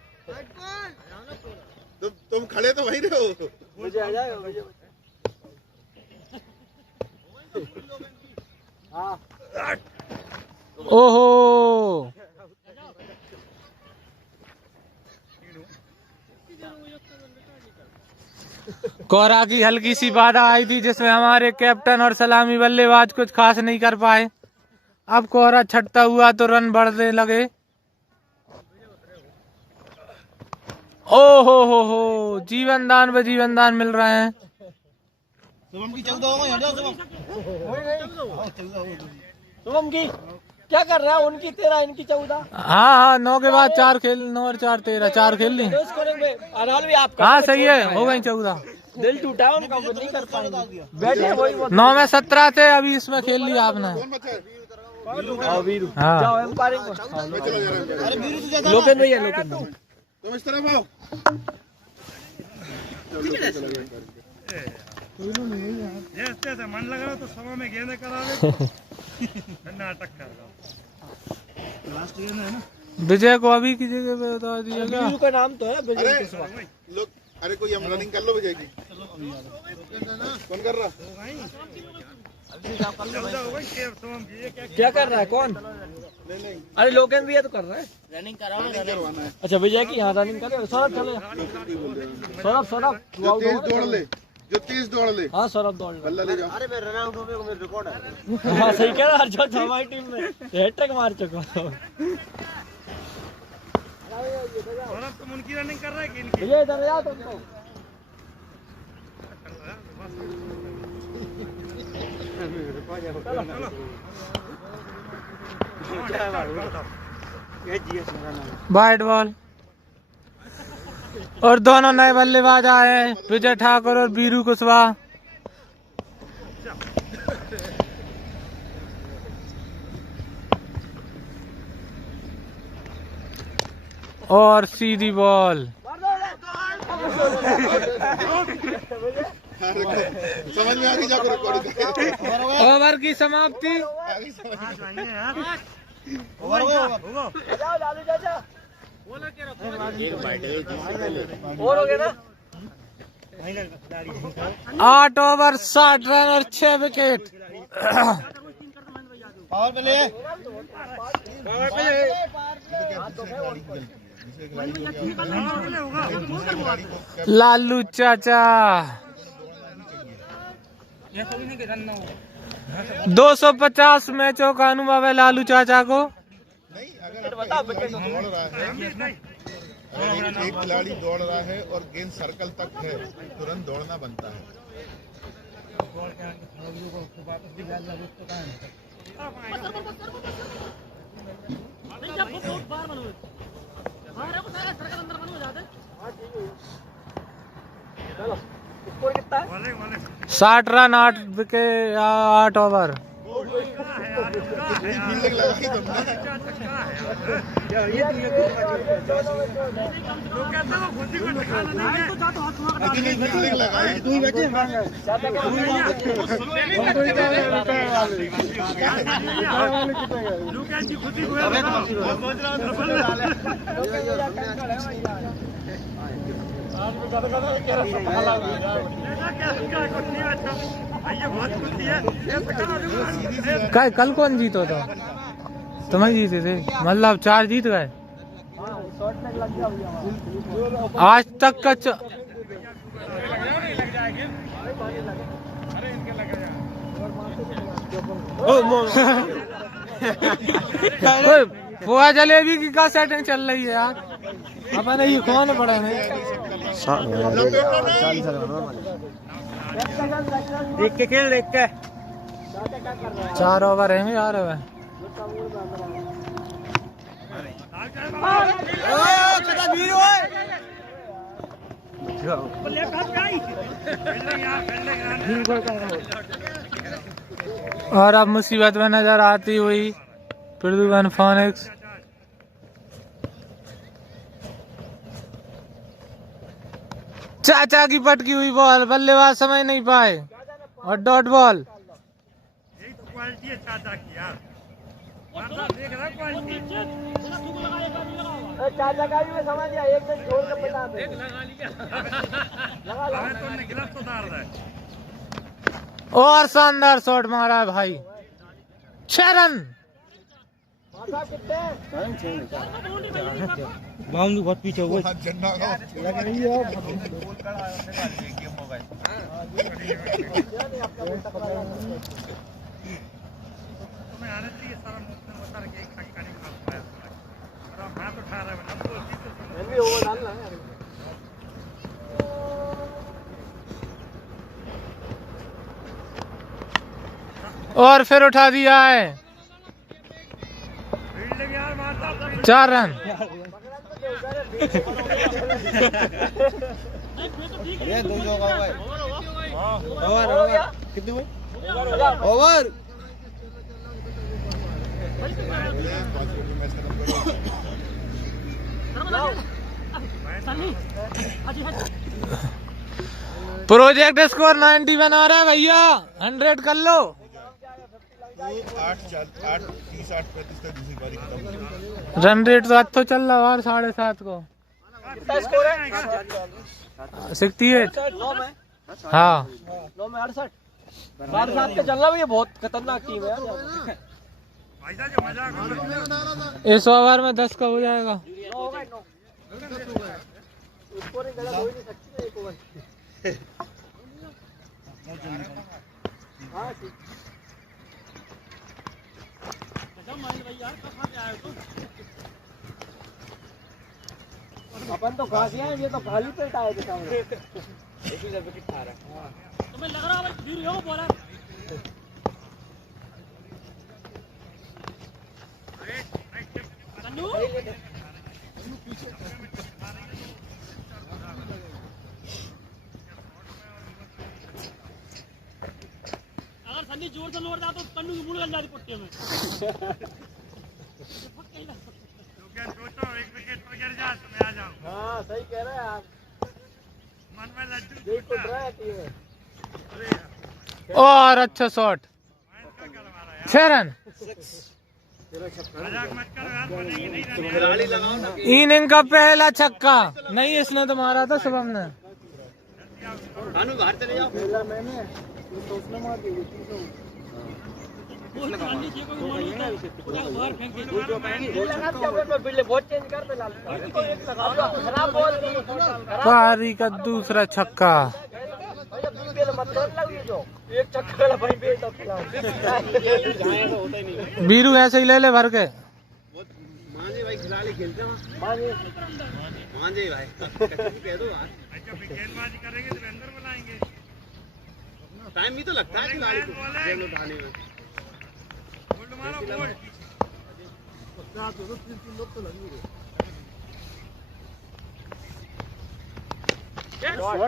तुम खड़े तो वहीं रहो। मुझे आ जाएगा मुझे। हाँ ओहो कोहरा की हल्की सी बाधा आई थी जिसमें हमारे कैप्टन और सलामी बल्लेबाज कुछ खास नहीं कर पाए। अब कोहरा छटता हुआ तो रन बढ़ने लगे। ओ हो जीवन दान व जीवन दान मिल रहे हैं। शुभम की 14 हो गई, हट जाओ शुभम। शुभम की क्या कर रहा है? उनकी 13 इनकी 14। हाँ 9 के बाद 4 खेल, 9 और 4 13, 4 खेल ली। अनाल भी आपका हाँ सही है, हो गई 14। दिल टूटा है उनका, वो नहीं कर पाएंगे। बैठे वही 9 में 17 थे, अभी इसमें खेल लिया आपने। कौन बचा है? हाँ जाओ एम्पायरिंग को। मैं चला जा रहा हूँ। अरे वीरू तू जाता लोकेन भैया लोकेन तुम इस तरफ आओ। जैसे मन लग रहा तो समय में गेंद करा नाटक कर रहा। लास्ट गेंद है ना। विजय को अभी की जगह पे बता दीजिएगा। वीरू का नाम तो है विजय अरे कुशवाहा। लोग, अरे कोई हम रनिंग कर लो विजय की। कौन कर रहा? क्या कर रहा है कौन? नहीं अरे लोकेन भैया तो कर रहा है। रनिंग करवाना है। अच्छा विजय की यहाँ रनिंग कर रहे हो। सौरभ चले। सौरभ जो तेज दौड़ ले, जो तेज दौड़ ले। हाँ सौरभ दौड़ बल्ला ले जाओ। अरे मैं रन आउट हो गया, मेरा रिकॉर्ड है। हाँ सही कह रहा है। जो हमारी टीम में हैट्रिक मार चुका हूँ। तुम उनकी रनिंग कर रहे हैं कि इनकी? भैया इधर जाओ तुमको। वाइट बॉल और दोनों नए बल्लेबाज आए हैं, विजय ठाकुर और वीरू कुशवाहा। और सीधी बॉल। समझ में आ गई, जाकर रिकॉर्ड। ओवर की समाप्ति। और हो गया ना? 8 ओवर 60 रन और 6 विकेट। पावर पे ले। लालू चाचा 250 मैचों का अनुभव है लालू चाचा को। नहीं, अगर दौड़ रहा है, अगर एक खिलाड़ी दौड़ रहा है और गेंद सर्कल तक है, तुरंत दौड़ना बनता है। चलो स्कोर कितना है? 60 रन 8 विकेट 8 ओवर। फील्डिंग लगाई तुमने। फील्डिंग लगाई। कल कौन जीतो था? तुम ही जीते थे, मतलब 4 जीत गए। आज तक का पोहा जलेबी की क्या सेटिंग चल रही है यार? अपन ये कौन पड़ा है? देख के खेल, देख के 4 ओवर है यार। अब और अब मुसीबत में नजर आती हुई प्रदुमन फोनिक्स। चाचा की पटकी हुई बॉल, बल्लेबाज समझ नहीं पाए और डॉट बॉल। यही तो क्वालिटी है चाचा की यार। चार लगा भी मैं समझ गया, एक दिन छोड़ कर बता दे। और शानदार शॉट मारा है भाई, 6 रन। बाउंड्री बहुत पीछे हुआ और फिर उठा दिया है, 4 रन। कितने हुए ओवर? प्रोजेक्ट स्कोर 90 बना रहा है भैया, 100 कर लो। 8:30-8:35 तक दूसरी पारी खत्म। रन रेट तो अच्छा चल रहा है, और 7.5 को 68। हाँ 9 में 68, 12-7 के चलना भी, ये बहुत खतरनाक टीम है यार। इस ओवर में 10 का हो जाएगा। अपन तो घास हैं, ये तो खाली पेट आए थे सामने। तुम्हें लग रहा है भाई हो बोला अगर सन्नी जोर से लौट जाता तो कन्नू की बुल गल जाती पुट्टे में। एक विकेट पर गिर जा तो मैं आ जाऊं। हाँ सही कह रहे हैं आप, मन में लड्डू बिल्कुल रहा टीम है। और अच्छा शॉट, 6 रन। इनिंग का पहला छक्का नहीं, इसने तो मारा था शुभम ने। बाहर चले जाओ। पारी का दूसरा छक्का। एक चक्कर भाई बेच दो खिलाओ। बीरू ऐसे ही ले ले भर के। मांझे भाई खिलाड़ी खेलते हैं, मांझे भाई कह दो यार, गेंदबाजी करेंगे तो अंदर बुलाएंगे। टाइम भी तो लगता है खिलाड़ी को गेंद उठाने में।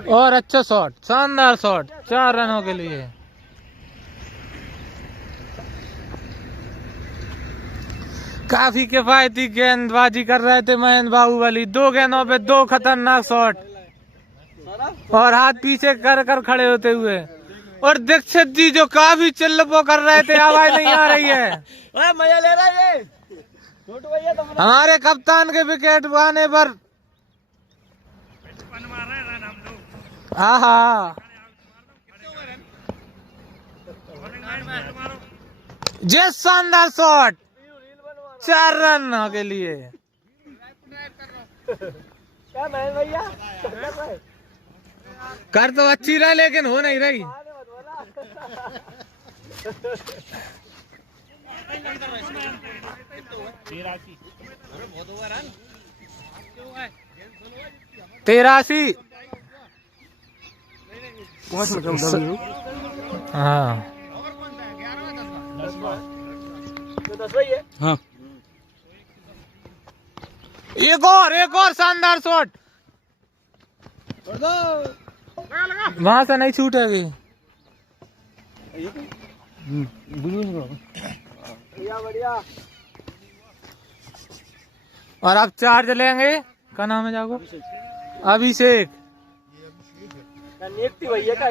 और अच्छा शॉट, शानदार शॉट, 4 रनों के लिए। काफी किफायती गेंदबाजी कर रहे थे महेंद्र बाहुबली, 2 गेंदों पे 2 खतरनाक शॉट, और हाथ पीछे कर कर खड़े होते हुए। और दीक्षित जी जो काफी चिल्लपो कर रहे थे, आवाज नहीं आ रही है। मजा ले रहा है ये छोटू भैया। तो हमारे कप्तान के विकेट पाने पर हाँ जे शानदार शॉट, 4 रन के लिए। क्या महेंद्र भैया कर तो अच्छी रहा, लेकिन हो नहीं रही। तेरासी। हाँ हाँ एक और शानदार शॉट, वहां से नहीं छूटेगी। बढ़िया। और अब चार्ज लेंगे, क्या नाम है जाको? अभिषेक। भैया का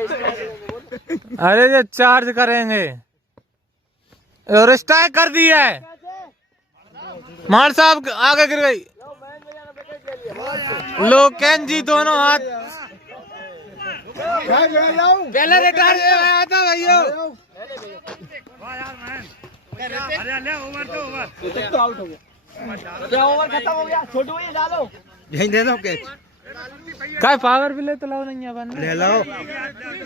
अरे ये चार्ज करेंगे और स्ट्राइक कर दी है। मार साहब आगे गिर गई। लोकेन जी दोनों हाथ पहले रिटायर आया था भैया। तो आउट हो गया। क्या ओवर खत्म हो गया? छोटू भैया डालो। यहीं दे दो कैच। काय पावर प्ले तो लाओ नहीं अपन ले लो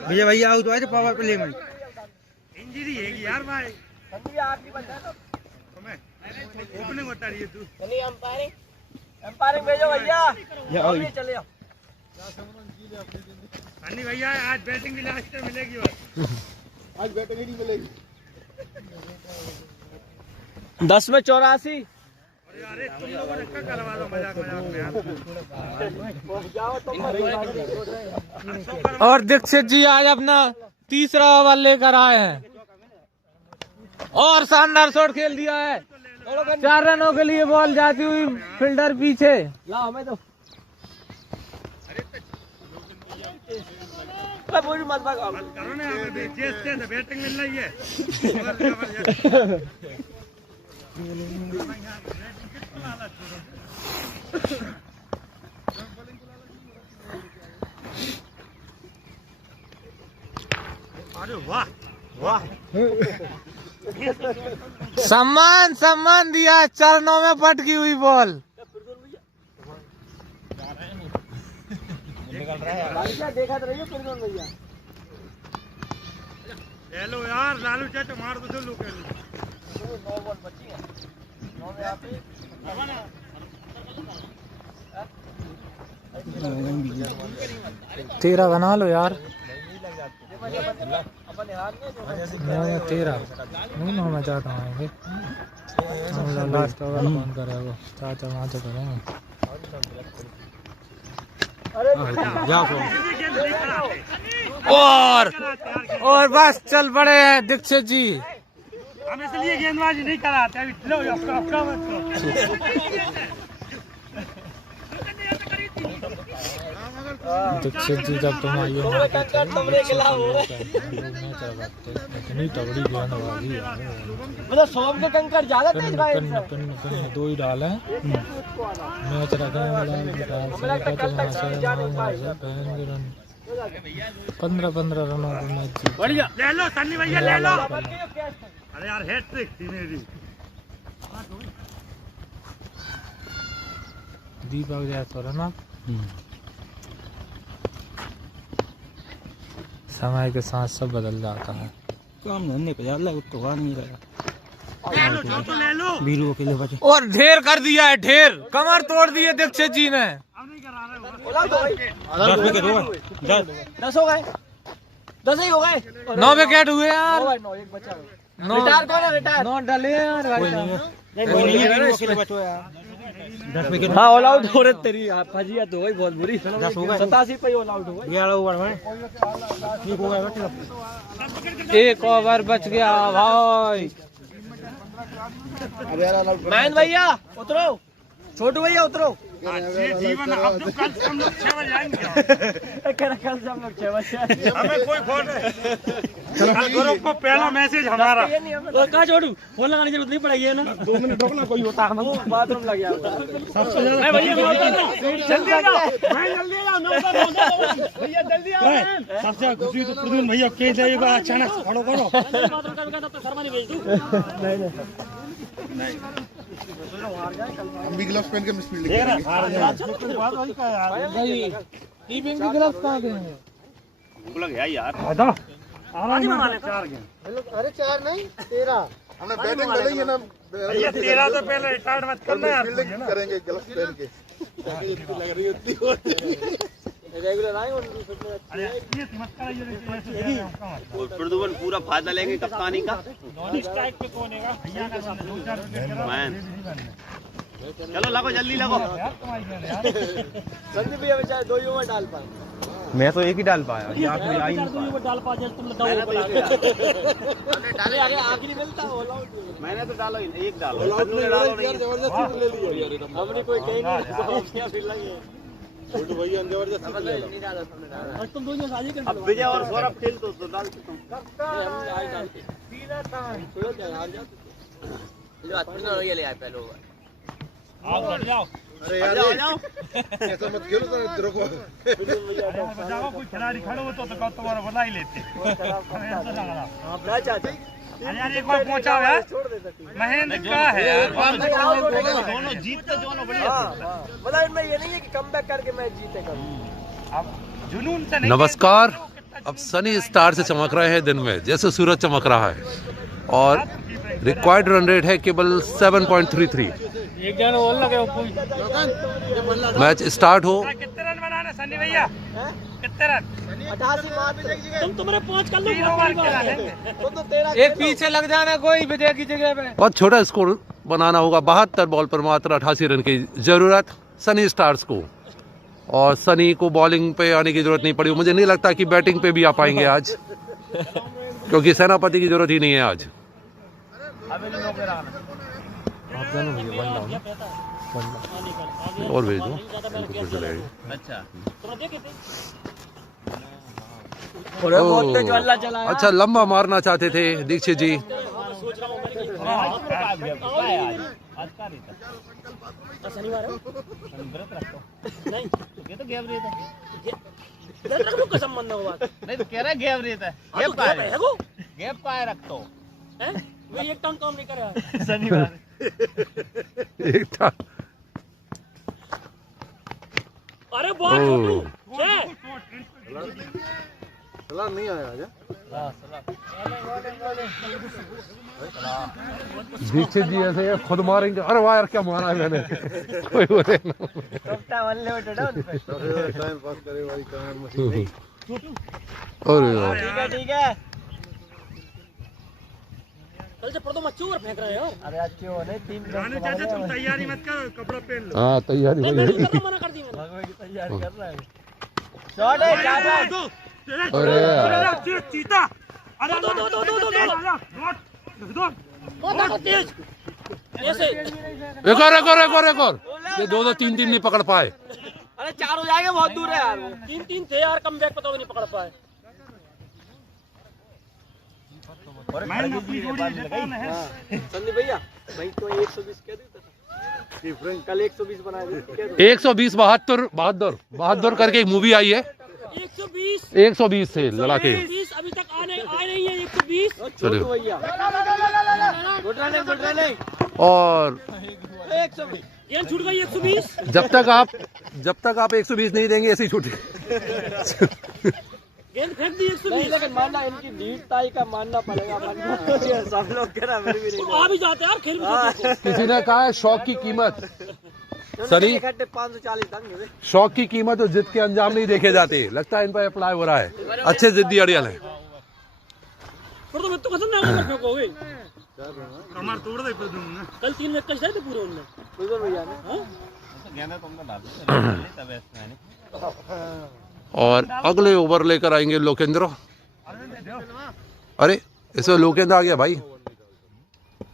भैया भैया आउट हुआ तो पावर प्ले में इंजरी है यार भाई। संदीप भैया आपकी बता दो। ओपनिंग होता रही है तू। नहीं अंपायरिंग भेजो भैया। चले आओ। सन्नी भैया आज बैटिंग की लास्ट में मिलेगी बस। आज बैटिंग नहीं मिलेगी। 10 में 84। अरे तुम लोगों ने क्या करवा दो मजाक में। और दीक्षित जी आज अपना तीसरा ओवर लेकर आए हैं और शानदार शॉट खेल दिया है। 4 रनों के लिए बॉल जाती हुई फील्डर पीछे। लाओ हमें तो मत भागो। करो ना हमें बैटिंग मिल रही है। अरे वाह वाह। सम्मान दिया चरणों में पटकी हुई बॉल। देखा तो रही हो फिर भैया। ले लो यार लालू चाचा मार दो चलो के 9 बॉल बची है। 9 में आप 13 बना लो यार। अपने हाथ में 13 नहीं मैं चाहता हूँ लास्ट ओवर कौन करेगा? चाचा वहाँ से करेंगे। और बस चल पड़े हैं दीक्षित जी। हम इसलिए गेंदबाजी नहीं कराते। अभी लो दीक्षित जी जब तुम आइए इतनी तगड़ी गेंदबाजी है। मतलब 100 के कंकर ज्यादा तेज भाई। पिन 2 ही डाले मैच रखने वाला 15 रनों का मैच। बढ़िया ले लो सन्नी भैया ले लो। अरे यार हैट्रिक थी मेरी। दीपक जाए तो रन। समय के साथ सब बदल जाता है। काम धंधे पे ज्यादा तो नहीं रहा। ले लो छोटू ले लो। बीरू के लिए बचे और ढेर कर दिया है ढेर। कमर तोड़ दिए दीक्षित जी ने। अब नहीं करा रहे 10 विकेट हो गए। 10 हो गए। 10 ही हो गए। 9 विकेट हुए यार। 9 एक बचा। रिटायर कौन है? रिटायर 9 डले यार भाई। कोई नहीं है बीरू के लिए बचो यार। 10 विकेट। हाँ ऑल आउट हो रहे तेरी फजिया तो गई बहुत बुरी। 10 हो गए। 87 पे ऑल आउट हो गए। 11 ओवर में ठीक हो गया। एक ओवर बच गया भाई। मैन भैया उतरो। छोटू भैया उतरो। जीवन अब तो कल से हम लोग 6 बजे आएंगे। कल से हम लोग 6 बजे हमें कोई फोन नहीं। कल ग्रुप को पहला मैसेज हमारा। कहाँ छोटू फोन लगाने की जरूरत नहीं पड़ेगी ना। 2 मिनट रुकना कोई होता है। बाथरूम लग गया सबसे ज्यादा। भैया जल्दी आ जाओ। भैया जल्दी आओ। सबसे खुशी तो प्रदून भैया के जाएगा अचानक खड़ो करो। हम भी ग्लव्स पहन के मिस फील्डिंग करेंगे। टीपिंग की ग्लव्स कहाँ गए? भूल गया यार। आज बना ले 4 गेंद। अरे 4 नहीं 13। हमने बैटिंग भले ही ना भैया 13 तो पहले स्टार्ट मत करना यार। फील्डिंग करेंगे ग्लव्स पहन के। रेगुलर आएंगे। अरे ये मत कराइए। और प्रदूषण पूरा फायदा लेंगे कप्तानी का। नॉन स्ट्राइक पे कौन है भैया का? मैन चलो लगो जल्दी लगो। संदीप भैया बेचारे 2 ही ओवर डाल पाए। मैं तो एक ही डाल पाया। आखिरी आई नहीं डाले आगे आखिरी मिलता ऑल आउट। मैंने तो डालो ही एक डालो। हमने कोई कहीं नहीं छोटू भैया जबरदस्ती नहीं डाला तुमने डाला। तुम दोनों साझी कर। अब विजय और सौरभ खेल तो डालते तुम। हम आज डालते। छोड़ो क्या हार जाते। जो आज ले आए पहले ओवर। अरे यार ऐसा मत खेलो तो तेरे को कोई खिलाड़ी खड़े हो तो तुम्हारा बना ही लेते। यार एक बार पहुंचा है महेंद्र का है यार, दोनों जीतते दोनों बढ़िया। मतलब इनमें ये नहीं है कि कमबैक करके मैच जीते कभी। अब जुनून से नहीं। नमस्कार। अब सनी स्टार से चमक रहे हैं दिन में जैसे सूरज चमक रहा है और रिक्वायर्ड रन रेट है केवल 7.33। एक जन बोल लगे मैच स्टार्ट हो। कितने रन बनाने सन्नी भैया? कितने रन? 88 मात्र। तुम्हारे 5 कर लो। तुम तो 13 एक पीछे लग जाना कोई विजय की जगह पे। बहुत छोटा स्कोर बनाना होगा। 72 बॉल पर मात्र 88 रन की जरूरत सनी स्टार्स को, और सनी को बॉलिंग पे आने की जरूरत नहीं पड़ी। मुझे नहीं लगता कि बैटिंग पे भी आ पाएंगे आज, क्योंकि सेनापति की जरूरत ही नहीं है आज। और भेज दो। अच्छा, लंबा मारना चाहते थे दीक्षित जी। शनिवार नहीं ये तो गैप रहता है। कसम मन होगा नहीं तो कह रहा है गैप रहता है। गैप का है रख तो हैं मैं एक टन काम नहीं कर रहा शनिवार एक था। अरे बहुत छोटू छे चला नहीं आया आज। दीक्षित जी ऐसे खुद मारेंगे। अरे वाह यार क्या मारा है मैंने। कोई बोले ना। टाइम पास करे वाली काम मशीन। अरे यार ठीक है कल से पर्दों मच्छू और फेंक रहे हो। अरे अच्छे हो नहीं 3 चाचा तुम तैयारी मत करो, कपड़ा पहन लो। हाँ तैयारी नहीं मैंने उधर मना कर दी मैंने तैयारी कर रहा है शॉट है चाचा। अरे यार चीता दो तेज ऐसे एक और ये 2-3 नहीं पकड़ पाए। अरे 4 हो जाएंगे बहुत दूर है यार। 3 थे यार कम बैक पे तो नहीं पकड़ पाए। संदीप भैया भाई तो 120 कह देता था कल 120 बना दे। 120 बहादुर करके एक मूवी आई है। 120 से लड़ा के 120 अभी तक आए नहीं है 120। चलो भैया गुड रनिंग और 120 ये छूट गई 120। जब तक आप 120 नहीं देंगे ऐसे ही छूटे। गेंद फेंक दी 120। लेकिन मानना इनकी ढीठताई का मानना पड़ेगा। सब लोग कह रहा मेरे भी नहीं आ भी जाते यार खेल में। किसी ने कहा है शौक की कीमत सनी 540 तक शौक की कीमत और जिद के अंजाम नहीं देखे जाते। लगता है इन पर अप्लाई हो रहा है। अच्छे जिद्दी अड़ियल है। पर तो मैं तो खत्म ना फेंकोगे कमर तोड़ दे दूंगा। कल 3 मैच कैसे थे पूरे उनमें भैया ने। हां गेंद तुमने डाल दी तब ऐसे नहीं। और अगले ओवर लेकर आएंगे लोकेंद्र। अरे इसमें लोकेंद्र आ गया भाई।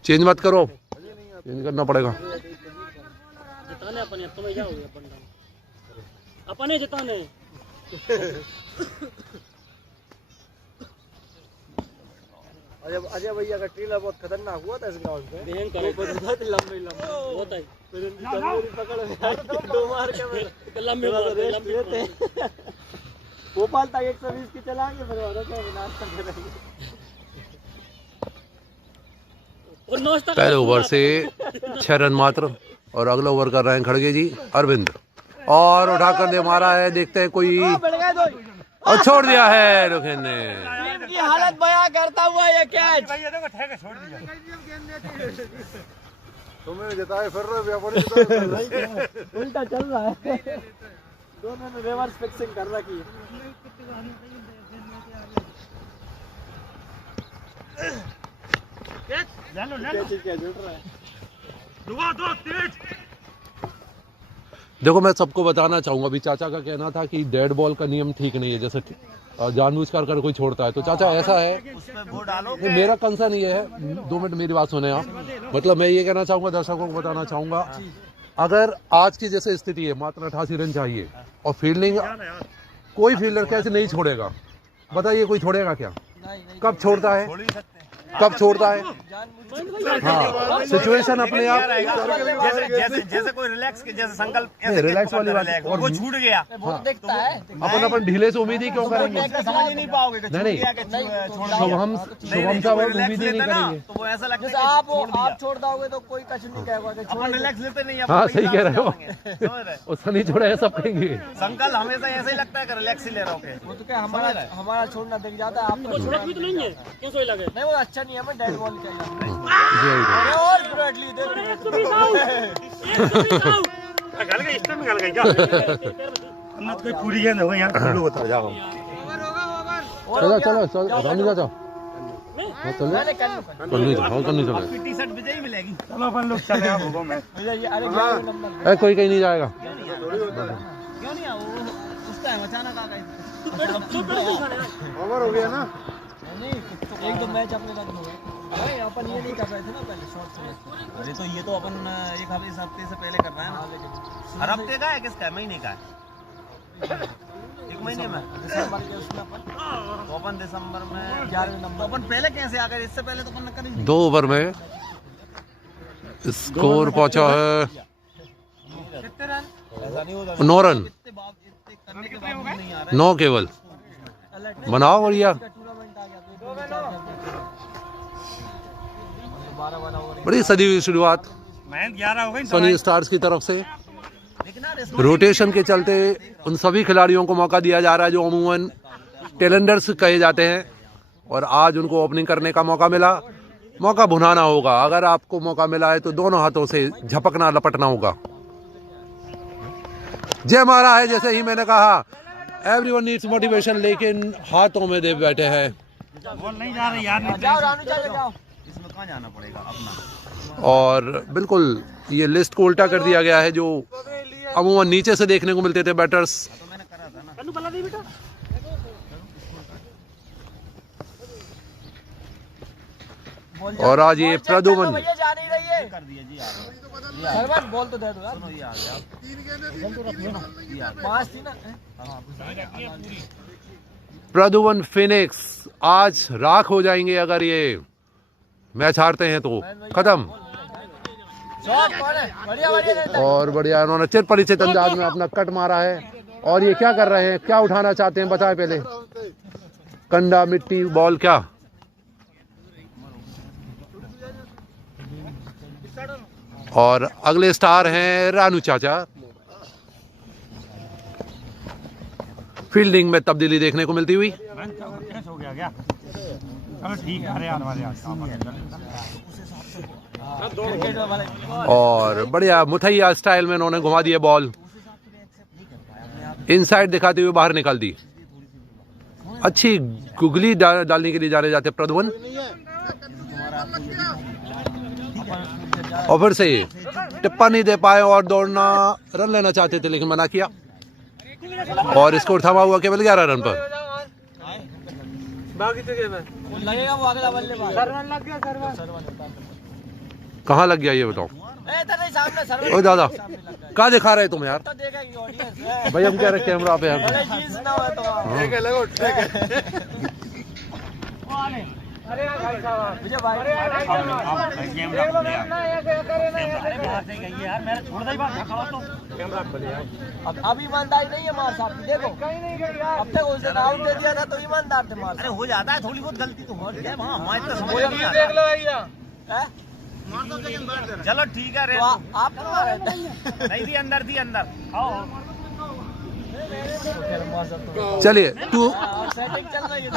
चेंज मत करो, चेंज करना पड़ेगा। जिताने अपने तुम्हें जाओगे अपने जिताने। अजय भैया का ट्रेलर बहुत खतरनाक हुआ था इस ग्राउंड पे। बहुत लंबी होता है फिर पकड़ में 2 मार के लंबी भोपाल तक 120 की चलाएंगे फिर विनाश कर। पहले ओवर से 6 रन मात्र और अगला ओवर कर रहे हैं खड़गे जी अरविंद और उठाकर दे मारा है। देखते हैं कोई और छोड़ दिया है लोकेंद्र ने। की हालत बयां करता हुआ ये कैच भैया देखो ठेके छोड़ दिया। तुम्हें जिताए फिर रहे व्यापारी उल्टा चल रहा है। दोनों ने रिवर्स फिक्सिंग कर रखी है। देखो मैं सबको बताना चाहूंगा, अभी चाचा का कहना था कि डेड बॉल का नियम ठीक नहीं है, जैसे जानबूझकर कोई छोड़ता है तो चाचा ऐसा है नहीं, मेरा कंसर्न ये है, 2 मिनट मेरी बात सुने आप। मतलब मैं ये कहना चाहूंगा, दर्शकों को बताना चाहूंगा, अगर आज की जैसे स्थिति है मात्र 88 रन चाहिए और फील्डिंग कोई फील्डर कैसे नहीं छोड़ेगा, बताइए कोई छोड़ेगा क्या? कब छोड़ता है, कब छोड़ता है? हाँ सिचुएशन अपने आप जैसे कोई रिलैक्स जैसे संकल्प रिलैक्स वाली बात और वो छूट गया अपन ढीले से उम्मीद ही क्यों करेंगे? समझ ही नहीं पाओगे नहीं शुभम साहब उम्मीद ही नहीं करेंगे। तो वो ऐसा लगता है आप छोड़ दोगे तो कोई कुछ नहीं कहेगा कि अपन रिलैक्स लेते नहीं। हाँ सही कह रहे हो, उसका नहीं छोड़ा है सब कहेंगे। संकल्प हमेशा ऐसा ही लगता है कि रिलैक्स ही ले रहा हूँ। वो तो क्या हमारा छोड़ना दिख जाता है। आपको छोड़ा भी तो नहीं है, क्यों सोई लगे? नहीं वो अच्छा नहीं है, हमें डेड बॉल चाहिए। और ग्रेटली गल गई इस में गल गई क्या अन्नत कोई पूरी गेंद हो गई यार खुल्लू बता जाओ। चलो रानी जाओ हाँ चलो करनी चलो टी शर्ट विजयी मिलेगी। चलो अपन लोग चले आप होगा मैं अरे कोई कहीं नहीं जाएगा। क्यों नहीं उसका है अचानक आ गई। ओवर हो गया ना। एक दो मैच अपने साथ हो गए। अरे अपन ये नहीं कर रहे थे ना पहले शॉर्ट से। अरे तो ये तो अपन एक हफ्ते से पहले कर रहे हैं ना। हर हफ्ते का है किसका महीने का है? एक महीने में दिसंबर के उसमें अपन दिसंबर में 11वें नंबर। अपन पहले कैसे आ गए? इससे पहले तो अपन कर ही 2 ओवर में स्कोर पहुंचा है 9 रन। 9 केवल बनाओ बढ़िया। बड़ी सदी हुई शुरुआत मेहनत 11 हो गई सनी स्टार्स की तरफ से। रोटेशन के चलते उन सभी खिलाड़ियों को मौका दिया जा रहा है जो अमूमन टेलेंडर्स कहे जाते हैं, और आज उनको ओपनिंग करने का मौका मिला। मौका भुनाना होगा। अगर आपको मौका मिला है तो दोनों हाथों से झपकना लपटना होगा। जय मारा है जैसे ही मैंने कहा, एवरीवन नीड्स मोटिवेशन, लेकिन हाथों में दे बैठे हैं। बॉल नहीं जा रही यार। जाओ रानू चले जाओ। इसमें कहाँ जाना पड़ेगा अपना। और बिल्कुल ये लिस्ट को उल्टा कर दिया गया है जो अमूमन नीचे से देखने को मिलते थे बैटर्स। तो मैंने करा था ना। और आज ये प्रदुमन भैया जा नहीं रही है। कर दिया जी यार। सरवन बॉल तो दे दो यार। सुनो ये आ गया। 5 थी ना। प्रदुमन फिनिक्स आज राख हो जाएंगे अगर ये मैच हारते हैं तो खत्म। शॉट कौन है? बढ़िया बढ़िया। और बढ़िया इन्होंने चिर परिचित अंदाज में अपना कट मारा है। और ये क्या कर रहे हैं, क्या उठाना चाहते हैं बताएं पहले। कंडा मिट्टी बॉल क्या? और अगले स्टार हैं रानू चाचा। फील्डिंग में तब्दीली देखने को मिलती हुई। हो गया क्या? चलो ठीक है। अरे आने वाले और बढ़िया मुथैया स्टाइल में उन्होंने घुमा दिया बॉल, इनसाइड दिखाते हुए बाहर निकाल दी। अच्छी गुगली डालने के लिए जाने जाते प्रदुमन। और फिर से टिप्पा नहीं दे पाए और दौड़ना रन लेना चाहते थे लेकिन मना किया। और स्कोर थमा हुआ केवल 11 रन पर। लगेगा वो अगला बल्लेबाज। सरवन लग गया। सरवन कहाँ लग गया ये बताओ। इधर नहीं सामने सरवन। ओ दादा कहाँ दिखा रहे तुम यार? तो देखेगी ऑडियंस। भाई हम कह रहे कैमरा पे यार। जींस ना हो तो अरे भाई साहब विजय भाई अब ईमानदारी नहीं है मार साहब की। देखो अब तक उस दिन आउट दे दिया था तो ईमानदार थे मार। अरे हो जाता है थोड़ी बहुत गलती तो हो गया। हाँ हमारे तो समझ नहीं देख आता। लो भैया। चलो ठीक है। रे आप नहीं थी अंदर थी अंदर। आओ चलिए सेटिंग चल रही है।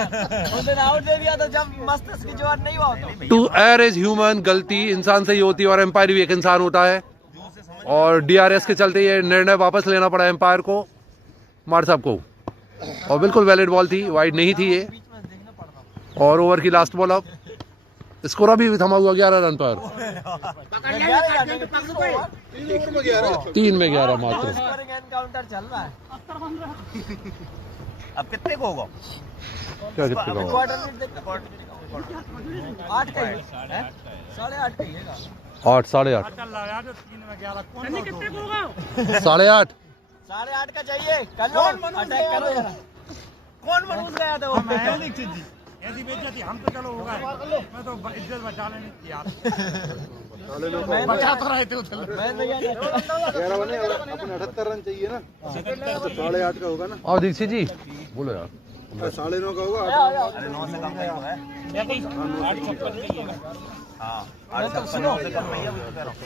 उस दिन आउट दे दिया तो जब मस्तिष्क की जोर नहीं हुआ तो। टू एयर इज ह्यूमन, गलती इंसान से ही होती है और एम्पायर भी एक इंसान होता है। और डीआरएस के चलते ये निर्णय वापस लेना पड़ा एम्पायर को, मार साहब को। और बिल्कुल वैलिड बॉल थी, वाइड नहीं थी ये। और ओवर की लास्ट बॉल अब स्कोर अभी भी थमा हुआ 11 रन पर। 3 में 11 मात्र। एनकाउंटर चल रहा है। अब कितने को होगा? क्या कितने का होगा? 8 का ही 8.5 का ही है। 8 8.5 8.5 8.5 का चाहिए। कर लो अटैक करो। कौन घुस गया था वो? ऐसी बेइज्जती हम तो चलो होगा, मैं तो इज्जत बचा लेने की यार। बचा तो रहे थे उधर। अपने 78 रन चाहिए ना, तो 8.5 का होगा ना। और दीक्षित जी बोलो यार, 9.5 का होगा। अरे 9 से कम नहीं होगा। 856 नहीं है। हाँ 856 से कम नहीं है, वो कह रहा हूँ।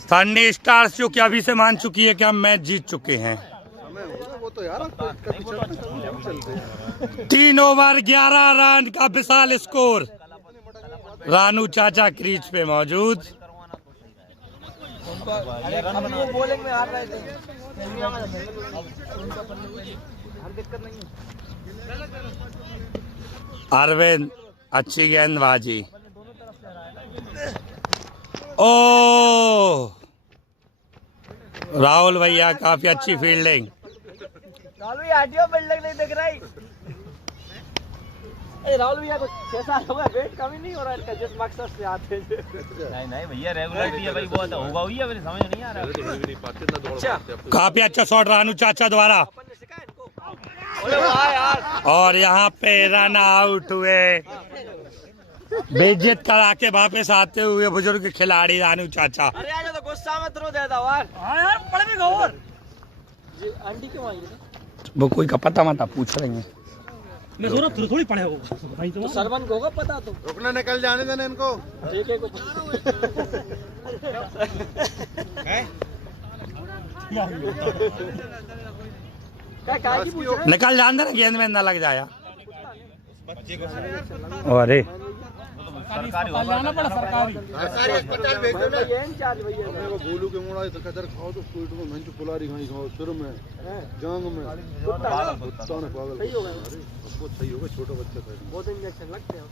सन्नी स्टार्स जो कि अभी से मान चुकी है कि हम मैच जीत चुके हैं। वो तो यार 3 ओवर 11 रन का विशाल स्कोर। रानू चाचा क्रीज पे मौजूद। बॉलिंग में हार रहे थे। अरविंद अच्छी गेंदबाजी। ओ राहुल भैया काफी अच्छी फील्डिंग। राहुल भैया हटियो, बिल्डिंग नहीं दिख रही। राहुल भैया को 6 साल हो गए, वेट कमी नहीं हो रहा इनका, जिस मकसद से आते हैं। नहीं भैया रेगुलरिटी है भाई, बहुत होगा हुई है, मेरी समझ नहीं आ रहा। काफी अच्छा शॉट रानू चाचा द्वारा। और यहाँ पे रन आउट हुए। बेइज्जत करा के वापस आते हुए बुजुर्ग खिलाड़ी रानू चाचा। अरे आज तो गुस्सा में थ्रो देता यार। यार पड़ भी गौर जी आंटी क्यों आई है? वो कोई का पता मत पूछ रहे हैं। मैं सोच रहा थोड़ी पढ़े होगा भाई, तो सरवन को होगा पता। तो रुकना, निकल जाने देना इनको। ठीक है कुछ क्या की पूछ रहे हैं? निकल जान देना, गेंद में ना लग जाया। अरे सरकारी जाना पड़ा सरकारी। गोलू के मुड़ा तो कदर खाओ तो पेट में मंच पुलारी खाई खाओ, सिर में, जांग में। पागल सही होगा, बहुत सही होगा। छोटा बच्चा था, बहुत इंजेक्शन लगते हैं।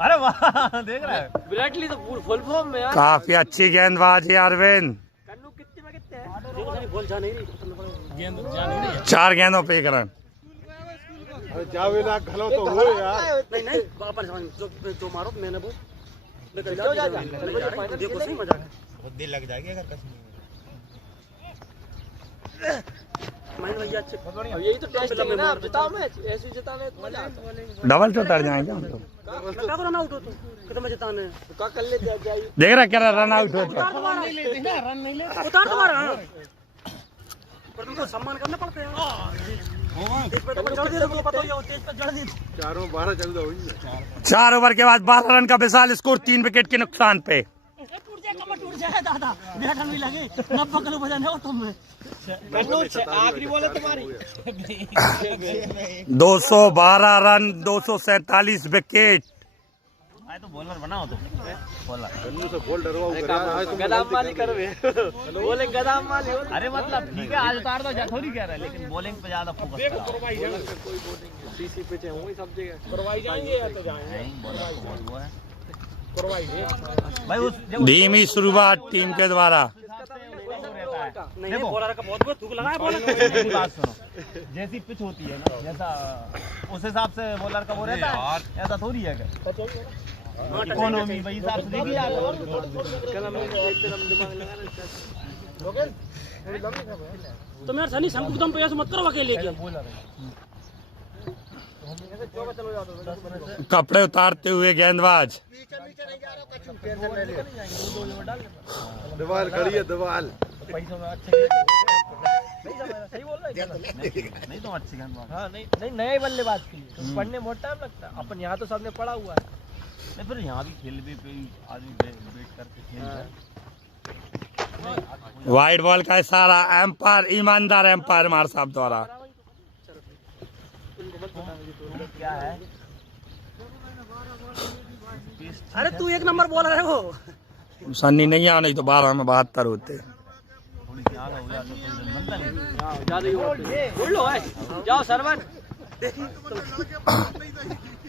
अरे वाह देख रहा है विराट कोहली तो फुल फॉर्म में यार। काफी अच्छी गेंदबाजी अरविंद। कन्नू कितने में कितने हैं? बॉल जा नहीं रही, गेंद जा नहीं रही है। 4 गेंदों पे 1 रन। अरे जावेला घलो तो हो यार। नहीं नहीं वापस जो मारो मैंने वो देखो सही मजाक है। बहुत देर लग जाएगी अगर कसम। मैंने भैया अच्छे, यही तो टेस्ट है ना, जिताओ मैच, ऐसे जिताने तो मजा आता है। डबल तो उतर जाएंगे हम तो। क्या रन आउट हो तुम, कितना जिताने तो क्या कर लेते जाइए। देख रहा क्या रन आउट होता। रन नहीं लेते ना, रन नहीं लेते। उतार तुम्हारा पर तुमको सम्मान करना पड़ता है। तेज पे तो चढ़ दे, तुमको पता हो या तेज पे चढ़ दे। 4-12 हो गई। 4 ओवर के बाद 12 रन का विशाल स्कोर, 3 विकेट के नुकसान पे। टूट जाए दादा, मेरा डर नहीं लगे 90 किलो वजन है तुम में। आखिरी बॉल है तुम्हारी। 212 रन, 247 विकेट। तो बॉलर बनाओ तो बॉलर। से बॉल डरवाओ कर। गदाम माली कर रहे बोले, गदाम माली। अरे मतलब ठीक है आज उतार दो, थोड़ी कह रहा है, लेकिन बॉलिंग पे ज्यादा फोकस करो। सीसी पे होंगे सब जगह। करवाई जाएंगे या तो जाएंगे। नहीं बॉलर तो बहुत वो है करवाई दे भाई। उस धीमी शुरुआत टीम के द्वारा। नहीं बॉलर का बहुत थूक लगा है बॉलर। मेरी बात सुनो, जैसी पिच होती है ना, जैसा उस हिसाब से बॉलर का वो रहता है, ऐसा थोड़ी है क्या इकोनॉमी भाई हिसाब से देखिए आप। तो मेरे सनी शंकु तुम पैसे मत करो अकेले के। कपड़े उतारते हुए गेंदबाज। दीवार खड़ी है, दीवार। नहीं तो अच्छी गेंदबाज। हाँ नहीं नए बल्लेबाज के लिए पढ़ने बहुत टाइम लगता है। अपन यहाँ तो सबने पढ़ा हुआ है। नहीं फिर यहाँ भी खेल भी पे आदमी वेट करके खेलता है। वाइड बॉल का इशारा, एम्पायर ईमानदार एम्पायर मार साहब द्वारा। क्या है अरे तू 1 नंबर बॉलर है वो। सन्नी नहीं आ, नहीं तो 12 में 72 होते। थोड़ी सी आगे हो गया तो बनता नहीं। ज्यादा ही बोल लो है। जाओ सरवन।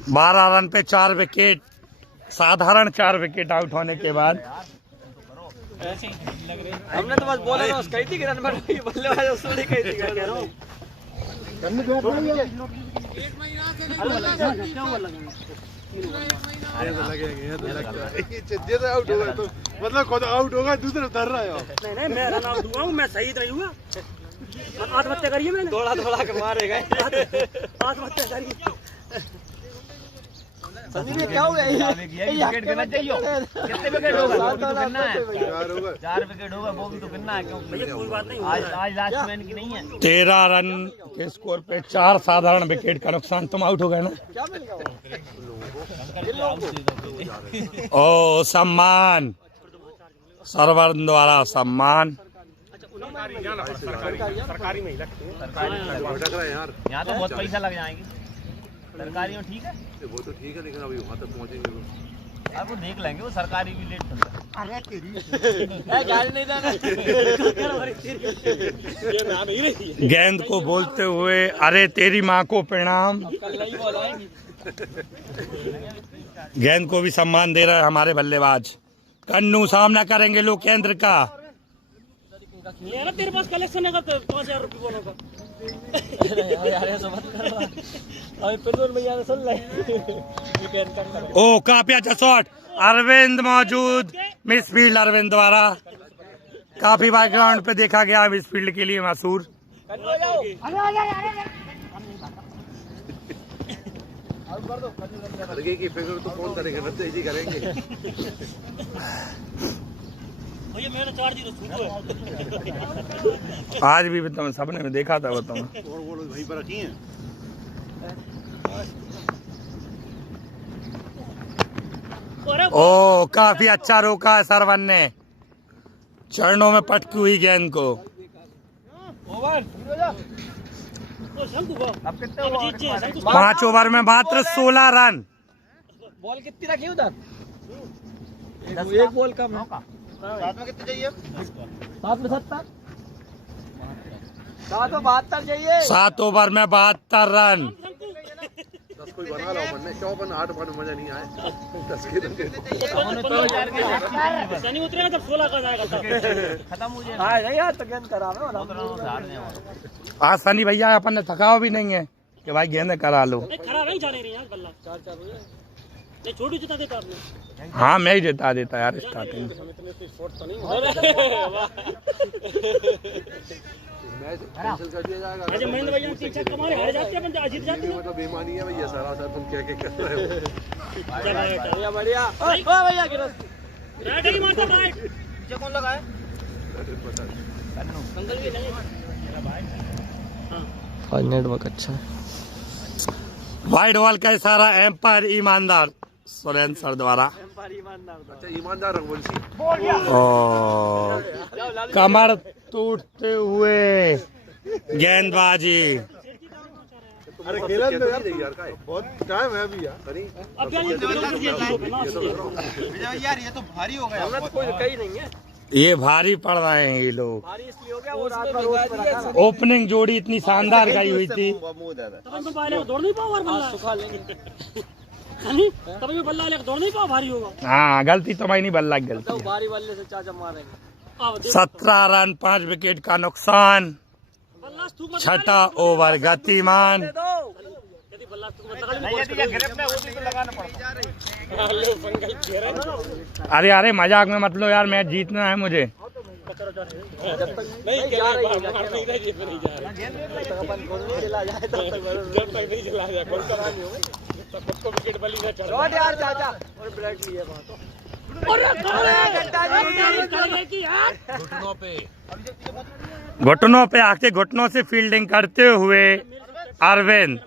12 रन पे 4 विकेट, साधारण 4 विकेट आउट होने के बाद। हमने तो बस बॉलर कही थी कि रन बन गई, बल्लेबाज उसने कही थी। कह रहा हूं जैसे आउट होगा तो मतलब खुद आउट होगा दूसरे धर रहा है। नहीं नहीं मैं रन आउट हुआ हूँ, मैं सही नहीं हुआ। आत्महत्या करिए मैंने, दौड़ा दौड़ा के मारे गए। आत्महत्या करिए। संदीप क्या हो गया? विकेट गिनना चाहिए। कितने विकेट होगा? वो भी तो गिनना है। 4 विकेट होगा, वो भी तो गिनना है, क्योंकि कोई बात नहीं, आज लास्ट मैन की नहीं है। 13 रन के स्कोर पे 4 साधारण विकेट का नुकसान। तुम आउट हो गए ना। ओ सम्मान, सर्वर द्वारा सम्मान। सरकारी में ही लगती है। यहाँ तो बहुत पैसा लग जाएंगे। सरकारी में ठीक है, वो तो ठीक है, लेकिन अभी वहाँ तक पहुँचेंगे तो अब वो देख लेंगे। वो सरकारी भी लेट चलता है। अरे तेरी गाड़ी नहीं जाना। ये नाम ही नहीं है। गेंद को बोलते हुए अरे तेरी माँ को प्रणाम। गेंद को भी सम्मान दे रहे हैं हमारे बल्लेबाज। कन्नू सामना करेंगे लोकेंद्र का। ये ना तेरे पास कलेक्शन है का 5000 रुपये बोलो का। यार ऐसा मत करो। अभी पिंदुर भैया ने सुन ले। ओ काफी अच्छा शॉट, अरविंद मौजूद। मिसफील्ड अरविंद द्वारा काफी बैकग्राउंड पे देखा गया, मिसफील्ड के लिए मशहूर। लगे कि फिगर तो कौन करेगा, नब्बे ही करेंगे। भैया मैंने 4-0 शुरू है। आज भी तुम सबने में देखा था, बताऊँ। वहीं पर रखी हैं। ओ काफी अच्छा रोका है सरवन ने, चरणों में पटकी हुई गेंद को। अब कितने हुआ? 5 ओवर में मात्र 16 रन। बॉल कितनी रखी उधर? एक बॉल कम है। साथ में कितने चाहिए? 7 में 70। 7 में 72 चाहिए। 7 ओवर में 72 रन। 10 कोई बना लो, बनने 54 8 बन मजा नहीं आए। 10 के शनि उतरेगा तब 16 का जाएगा। खत्म हो जाएगा। हाँ यार तो गेंद करा आज सनी भैया अपन ने थकाओ भी नहीं है कि भाई गेंद करा लो। खराब नहीं जाने रही यार बल्ला। 4-4 हो जाए। नहीं छोटू जिता देता आपने। हाँ मैं ही जिता देता यार स्टार्टिंग में। मैच कैंसिल कर दिया जाएगा। अजय महेंद्र भैया 3 छक्के मारे हार जाते हैं, अपन जीत जाते हैं। मतलब बेईमानी है भैया, सारा सर तुम क्या कर रहे हो। बढ़िया बढ़िया। ओ भैया गिरफ्त राइट ही मारता राइट। पीछे कौन लगा है? अंकल भी नहीं। आज नेटवर्क अच्छा है। वाइड बॉल का इशारा एम्पायर ईमानदार सुरेंद्र सर द्वारा। अच्छा ईमानदार रंगवंशी। और कमर टूटते हुए गेंदबाजी। अरे खेला तो यार बहुत टाइम है अभी यार। अब यार ये तो भारी हो गया। हमने तो कोई कही नहीं है। ये भारी पड़ रहे हैं ये लोग। भारी इसलिए हो गया वो रात भर रोज पे रखा। ओपनिंग जोड़ी इतनी शानदार गई हुई थी। तब मैं बाहर दौड़ नहीं पाऊँ बल्ला। सुखा लेंगे। तभी मैं बल्ला लेकर दौड़ नहीं पाऊँ, भारी होगा। हाँ गलती तुम्हारी नहीं, बल्ला की गलती तो है। भारी बल्ले से चाचा मारेंगे। 17 रन 5 विकेट का नुकसान। बल्ला तू छठा ओवर गतिमान। यदि बल्ला तू लगाना पड़ता। अरे अरे मजाक में मतलब यार, मैच जीतना है मुझे। नहीं जा रही है। नहीं जा रही। अपन खुद नहीं चला जाए तब तक जब तक नहीं चला जाए कौन करानी होगी। तब खुद को विकेट बली ना चढ़। शॉट यार चाचा और ब्रेक लिए वहां तो। घुटनों पे आके घुटनों से फील्डिंग करते हुए अरविंद।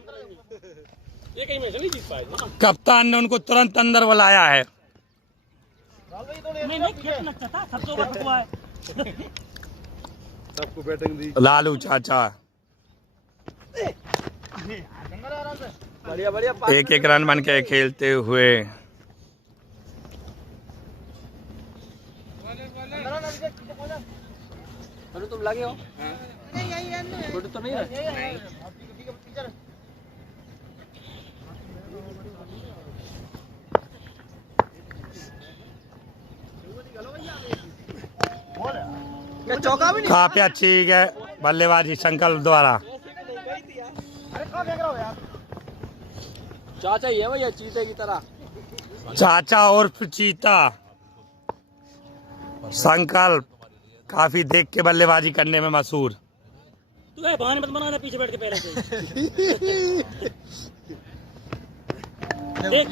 ये कहीं मैच नहीं जीत पाए। कप्तान ने उनको तुरंत अंदर बुलाया है। नहीं खेलना चाहता, सबसे ऊपर हुआ है। सबको बैटिंग दी। लालू चाचा बढ़िया बढ़िया। 1-1 रन बन के खेलते हुए। अरे तुम लगे हो? छोटे तो नहीं है। चौका भी नहीं। काफी अच्छी है बल्लेबाजी संकल्प द्वारा। चाचा ही है भैया चीते की तरह। चाचा उर्फ चीता संकल्प काफी देख के बल्लेबाजी करने में मशहूर। तू है बहाने मत बनाना पीछे बैठ के पहले से। देख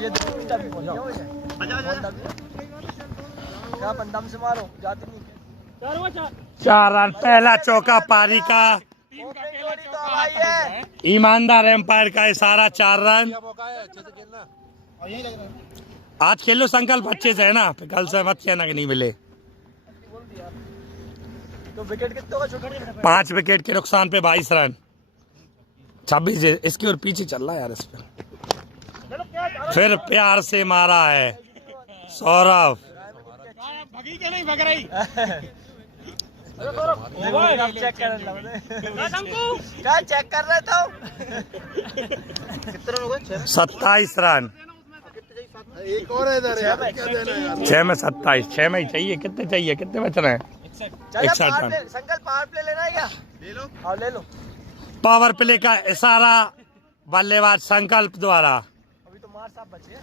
क्या पंदम से मारो जाती नहीं। 4 रन पहला चौका पारी का। ईमानदार एम्पायर का इशारा 4 रन। आज खेल लो संकल्प अच्छे से है ना, फिर कल से मत कहना कि नहीं मिले। तो विकेट कितने का छोटा? 5 विकेट के नुकसान पे 22 रन। 26 इसकी और पीछे चल रहा है यार इस पे। फिर प्यार से मारा है सौरभ। भगी क्या नहीं भग रही? चेक कर क्या चेक कर रहे थे? कितने लोग? 27 रन। एक और है इधर यार, क्या देना है यार? 6 में 27, 6 में ही चाहिए। कितने चाहिए, कितने बच रहे हैं? 61 रन। संकल्प पावर प्ले लेना है क्या? ले लो। हाँ ले लो। पावर प्ले का इशारा बल्लेबाज संकल्प द्वारा। अभी तो मार साहब बचे हैं।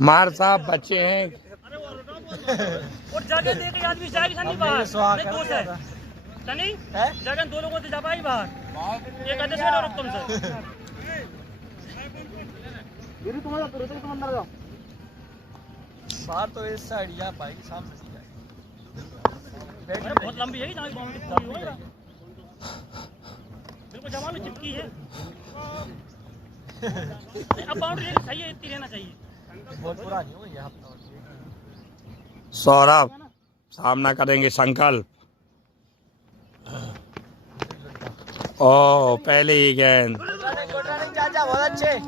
मार साहब बचे हैं। और जगह देख के आदमी जाएगी सनी बाहर। दोस्त है सनी जगह 2 लोगों से जा पाई बाहर। एक आधे से और तुमसे बाहर तो इस साइड जा पाएगी, सामने से जाएगी। बहुत लंबी है जहाँ बाउंड्री पूरी होगा। बिल्कुल जमाल में चिपकी है। अब बाउंड्री सही है, इतनी रहना चाहिए। बहुत पुरानी हो यहाँ। सौरभ सामना करेंगे संकल्प। ओ पहले ही गेंद। चाचा बहुत अच्छे।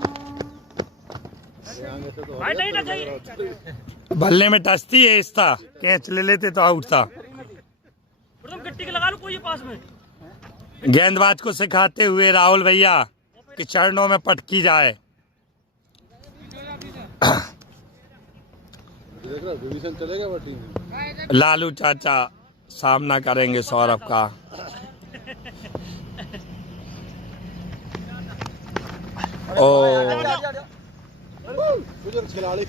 भाई नहीं टच चाहिए। बल्ले में टचती है इसका, कैच ले लेते तो आउट था। तुम गिट्टी के लगा लो कोई पास में। गेंदबाज को सिखाते हुए राहुल भैया कि चरणों में पटकी जाए। लालू चाचा सामना करेंगे सौरभ का। ओ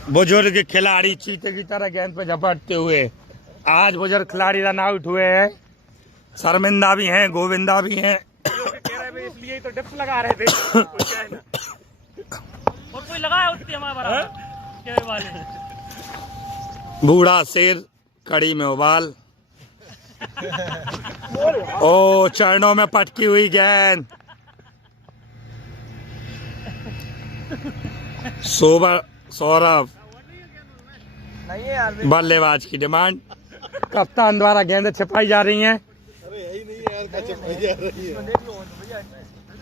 बुजुर्ग खिलाड़ी चीते की तरह गेंद पे झपटते हुए। आज बुजुर्ग खिलाड़ी रन आउट हुए हैं। शर्मिंदा भी हैं, गोविंदा भी हैं। इसलिए तो डिप्स लगा रहे थे। और कोई लगाया उतनी हमारा वाले। बूढ़ा शेर कड़ी में उबाल। ओ चरणों में पटकी हुई गेंद। सौरभ बल्लेबाज की डिमांड। कप्तान द्वारा गेंद छिपाई जा रही हैं। अरे यही नहीं यार, क्या छिपाई जा रही है?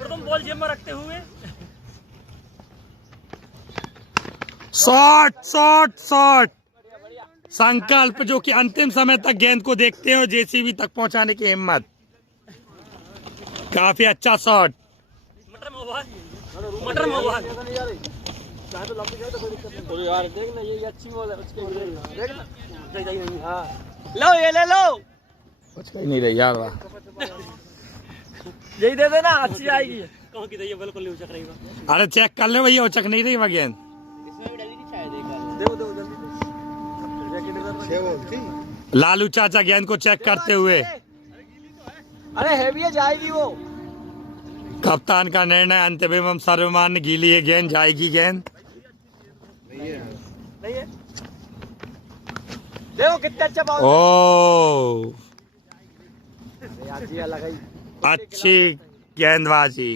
तुम बॉल जेब में रखते हुए। Shot shot shot. संकल्प जो कि अंतिम समय तक गेंद को देखते हैं और जेसीबी तक पहुंचाने की हिम्मत। काफी अच्छा शॉट। मटर मोबाइल यार देखना ये अच्छी बॉल है उसके। देखना लो ये ले लो। कुछ कहीं नहीं रही यार। यही दे देना, अच्छी आएगी। कहाँ की दही बिल्कुल नहीं उचक रही। अरे चेक कर ले भैया, उचक नहीं रही वह गेंद। लालू चाचा गेंद को चेक करते हुए। अरे हैवी है, जाएगी वो। कप्तान का निर्णय अंतिम एवं सर्वमान्य गीली है गेंद। जाएगी गेंद। नहीं है। देखो कितना अच्छा बाउंस। ओ अच्छी गेंदबाजी।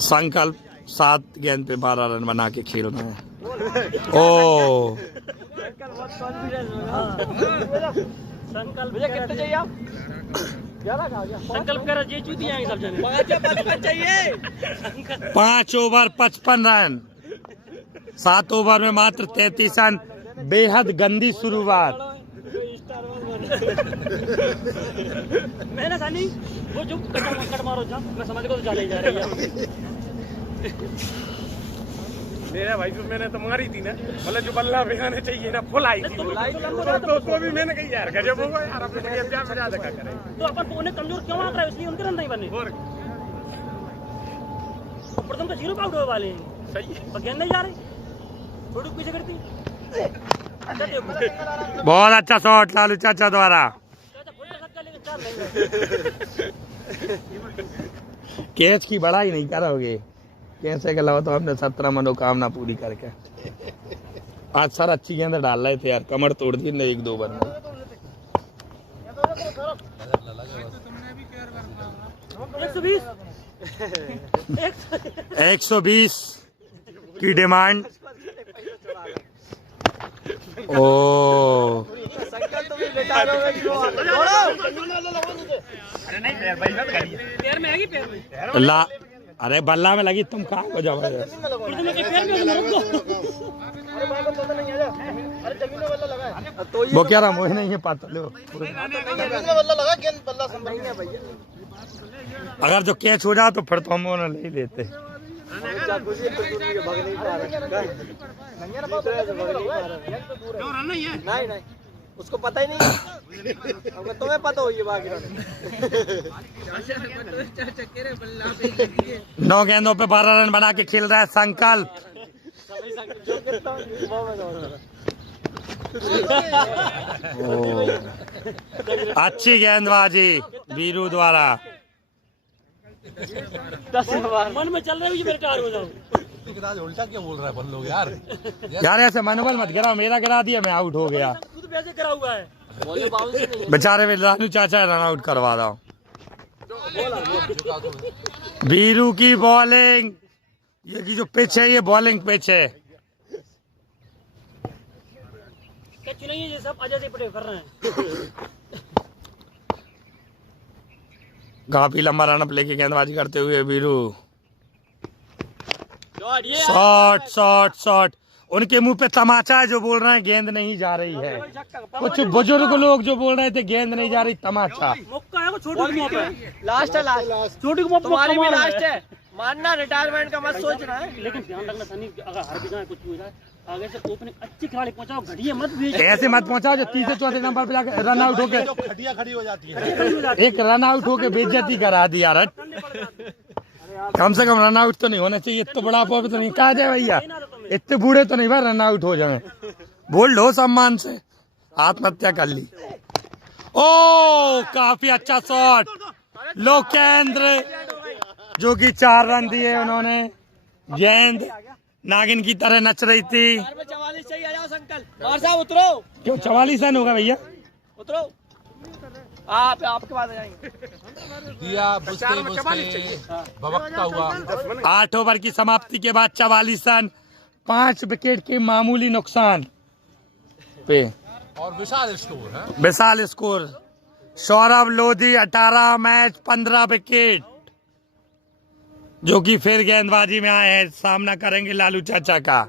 संकल्प 7 गेंद पे 12 रन बना के खेल रहे हैं। ओ संकल्प कितने चाहिए आप? संकल्प कर ये चूती आएंगे सब जने। 55 चाहिए। 5 ओवर 55 रन। 7 ओवर में मात्र 33 रन। बेहद गंदी शुरुआत। मैंने सानी वो जो कट मारो जा, मैं समझ को तो जा रही है। मेरा भाई जो मैंने तो मारी थी ना, मतलब जो बल्ला भिगाने चाहिए ना, फुल आई थी। तो भी मैंने कही यार गजब होगा यार, अपने क्या मजा देखा करें। तो अपन उन्हें कमजोर क्यों आंक रहा है, इसलिए उनके रन नहीं बने। प्रथम तो 0 आउट होने वाले हैं। पर गेंद नहीं जा रही, थोड़ी पीछे करती। अच्छा देखो, बहुत अच्छा शॉट लालू चाचा द्वारा। चाचा बोले सकता लेकिन चार नहीं है। कैच की बड़ाई नहीं करोगे, कैसे के अलावा तो हमने 17 मनोकामना पूरी करके आज सर अच्छी गेंद डाल रहे थे यार, कमर तोड़ दी ना 1-2 बार में। 120 की डिमांड। ओ पैर में आएगी, पैर में। ला, अरे बल्ला में लगी, तुम कहाँ को जाओ? वो क्या रहा, मुझे नहीं है पता। लो अगर जो कैच हो जाए तो फिर तो हम वो ले ही लेते। नहीं, उसको पता ही नहीं, अब तुम्हें पता हो ये बाकी। 9 गेंदों पे 12 रन बना के खेल रहा है संकल्प। अच्छी गेंदबाजी वीरू द्वारा। मन में चल रहा है मैं रिटायर हो जाऊं। उल्टा क्या बोल रहा है बन लोग यार? यार ऐसे मनोबल मत गिराओ, मेरा गिरा दिया, मैं आउट हो गया। खुद वैसे करा हुआ है। बेचारे रानू चाचा रन आउट करवा रहा हूँ। वीरू की बॉलिंग, ये की जो पिच है ये बॉलिंग पिच है। कैच नहीं है, ये सब अजय से पटे कर रहे हैं। काफी लंबा रनअप लेके गेंदबाजी करते हुए वीरू। शॉट शॉट शॉट, उनके मुंह पे तमाचा है जो बोल रहे हैं गेंद नहीं जा रही है। कुछ बुजुर्ग लोग जो बोल रहे थे गेंद नहीं जा रही, तमाचा। मौका है वो, छोटू की मौका है। लास्ट है, लास्ट छोटू की मौका तुम्हारी भी लास्ट है, मानना रिटायरमेंट का मत सोच रहा है। लेकिन ध्यान रखना सनी, अगर हार भी जाए कुछ भी हो जाए, आगे से ओपनिंग अच्छी खिलाड़ी पहुंचाओ, घड़िया मत भेज। ऐसे मत पहुंचाओ जो 3 से 4 नंबर पे जाकर रन आउट होके खटिया खड़ी हो जाती है। एक रन आउट होके बेइज्जती करा दी यार। कम से कम रन आउट तो नहीं होना चाहिए, इतना बड़ा पॉप तो नहीं कहा जाए भैया, इतने बूढ़े तो नहीं भाई रन आउट हो जाए। बोल्ड हो सम्मान से, आत्महत्या कर ली। ओ काफी अच्छा शॉट, लोकेंद्र जो कि 4 रन दिए उन्होंने। गेंद नागिन की तरह नच रही थी। 44 चाहिए, आ जाओ संकल्प। और साहब उतरो, क्यों 44 रन होगा भैया? उतरो, आपके पास आ जाएंगे। दिया बुझते बुझते भभकता हुआ। 8 ओवर की समाप्ति के बाद 44 रन, 5 विकेट के मामूली नुकसान पे और विशाल स्कोर है। विशाल score. Saurabh Lodhi 18 match 15 wicket, जो कि फिर गेंदबाजी में आए हैं, सामना करेंगे लालू चाचा का।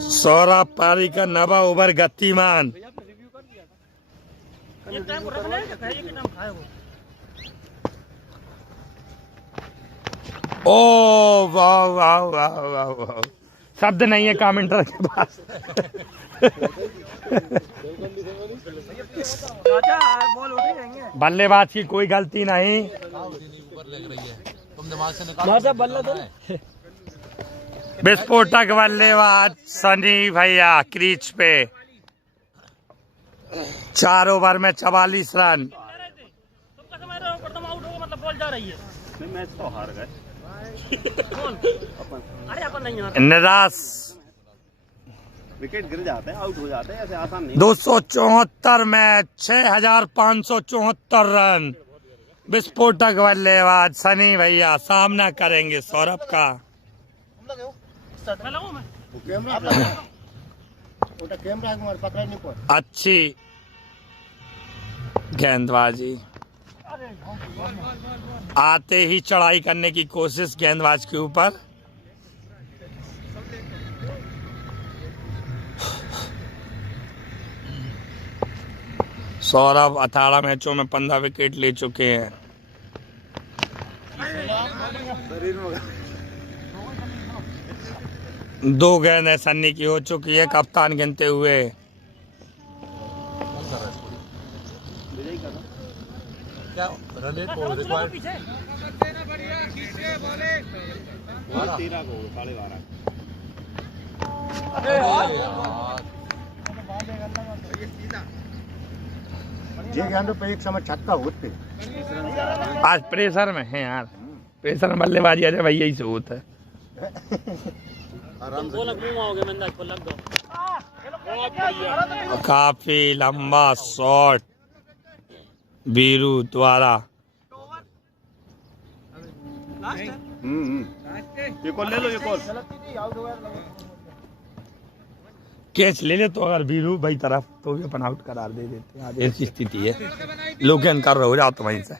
सौरभ पारी का 9वां ओवर गतिमान। ओ वाह वाह वाह वाह वाह, शब्द नहीं है कमेंटर के पास। बल्लेबाज की कोई गलती नहीं। विस्फोटक बल्लेबाज सनी भैया क्रीज पे। 4 ओवर में 44 रन। मतलब बॉल जा रही है, मैच तो हार गए। अरे अपन नहीं, निराश। विकेट गिर जाते हैं, आउट हो जाते हैं, ऐसे आसान नहीं। 274 मैच 6574 रन। विस्फोटक बल्लेबाज सनी भैया सामना करेंगे सौरभ का। अच्छी गेंदबाजी, आते ही चढ़ाई करने की कोशिश गेंदबाज के ऊपर। सौरभ 18 मैचों में 15 विकेट ले चुके हैं। दो गेंद सन्नी की हो चुकी है, कप्तान गिनते हुए। क्या रन इट और रिक्वायर्ड पीछे 13 को 12.5 एक समय छक्का होते आज प्रेशर में है यार, प्रेशर में बल्लेबाजी अजय भैया ही से होता है। काफी लंबा शॉट बीरू द्वारा। कैच ले ले तो अगर बीरू भाई तरफ तो भी अपन आउट करार दे देते हैं। ऐसी स्थिति है, लोग कर रहे हो जाओ तो वहीं से।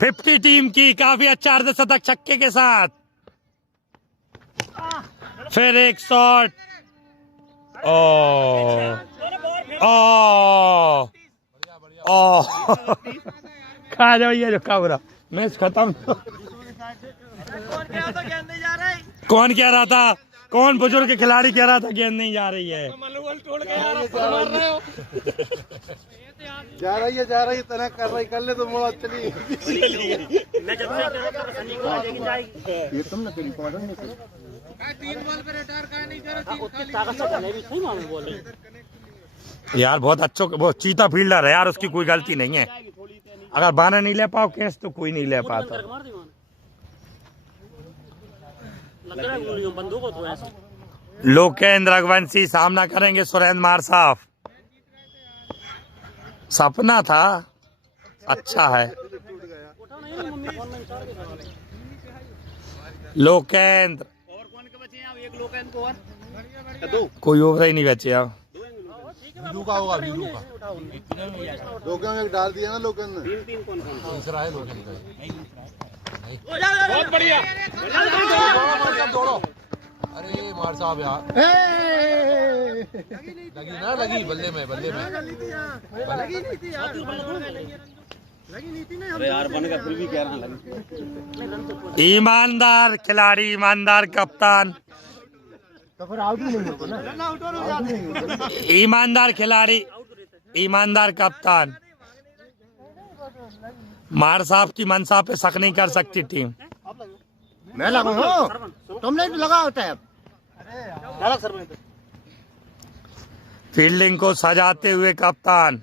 50 टीम की काफी अच्छा अर्धशतक छक्के के साथ। फिर एक शॉट। खा जाओ ये जो खा मैच खत्म। कौन कह रहा था, कौन बुजुर्ग खिलाड़ी कह रहा था गेंद नहीं जा रही है? जा रही है तना कर रही, कर ले तो मोड़ा चली। ये तुम ना तेरी पॉडर नहीं करो। 3 बॉल पे रिटायर का नहीं करो। यार बहुत अच्छा, वो चीता फील्डर है यार, उसकी कोई गलती नहीं है। अगर बाना नहीं ले पाओ कैच तो कोई नहीं ले पाता। लोकेंद्र रघुवंशी सामना करेंगे सुरेंद्र मारसाफ। सपना था, अच्छा है। लोकेंद्र कोई ओवर ही नहीं बचे अब। वीरू का होगा, वीरू का लोकेंद्र एक डाल दिया ना लोकेंद्र ने। तीसरा है लोकेंद्र का। बहुत बढ़िया। अरे मार साहब यार, लगी ना, लगी बल्ले में अरे यार बनेगा फिर भी कह रहा लगी। ईमानदार खिलाड़ी, ईमानदार कप्तान, तो फिर आउट ही नहीं होगा ना। ईमानदार खिलाड़ी, ईमानदार कप्तान। मार साहब की मनसा पे शक नहीं कर सकती टीम। मैं लगा हूँ, तुमने तो लगा होता है। फील्डिंग को सजाते हुए कप्तान।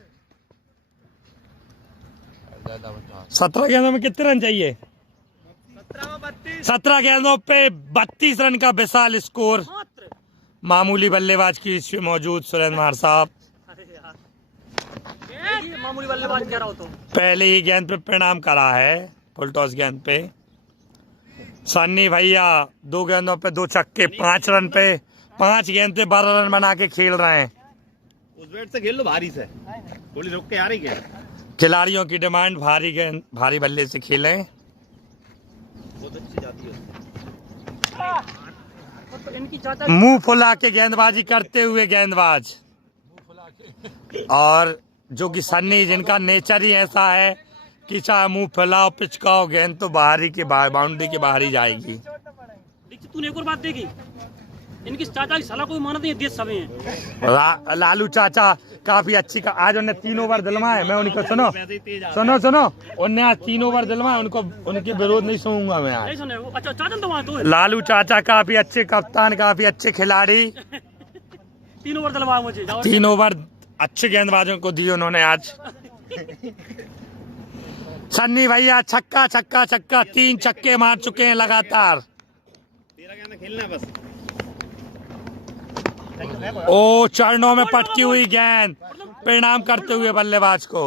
17 गेंदों में कितने रन चाहिए? 17 गेंदों पे 32 रन का विशाल स्कोर। मामूली बल्लेबाज की इसमें मौजूद सुरेंद्र मार साहब मामूली बल्लेबाज कह रहा हो तो पहले ही गेंद पे परिणाम करा है। फुल टॉस गेंद पे सन्नी भैया 2 गेंदों पे 2 छक्के, 5 रन पे 5 गेंद पे 12 रन बना के खेल रहे हैं। उस बैट से खेल लो भारी से, थोड़ी रुक के आ रही है। खिलाड़ियों की डिमांड भारी गेंद, भारी बल्ले से खेलें। बहुत अच्छी जाती है। मुंह फुला के गेंदबाजी करते हुए गेंदबाज, और जो कि सन्नी जिनका नेचर ही ऐसा है कि चाहे मुंह फैलाओ पिचकाओ गेंद तो बाहरी के बाउंड्री के बाहर ही जाएगी। तूने एक और बात देखी, इनकी चाचा की सलाह कोई मानत नहीं, देश सभी हैं। लालू चाचा काफी अच्छी का आज उन्हें 3 ओवर दिलवाए। मैं उनको सुनो उन्हें आज 3 ओवर दिलवाए, उनको उनके विरोध नहीं सुनूंगा मैं आज। अच्छा चाचा तो वहाँ तो लालू चाचा काफी अच्छे कप्तान, काफी अच्छे खिलाड़ी। 3 ओवर दिलवाए मुझे। 3 ओवर अच्छे गेंदबाजों को दिए उन्होंने आज। सन्नी भैया छक्का छक्का छक्का, 3 छक्के मार चुके हैं लगातार। 13 गेंद खेलना बस। ओ चरणों में पटकी हुई गेंद परिणाम करते हुए बल्लेबाज को।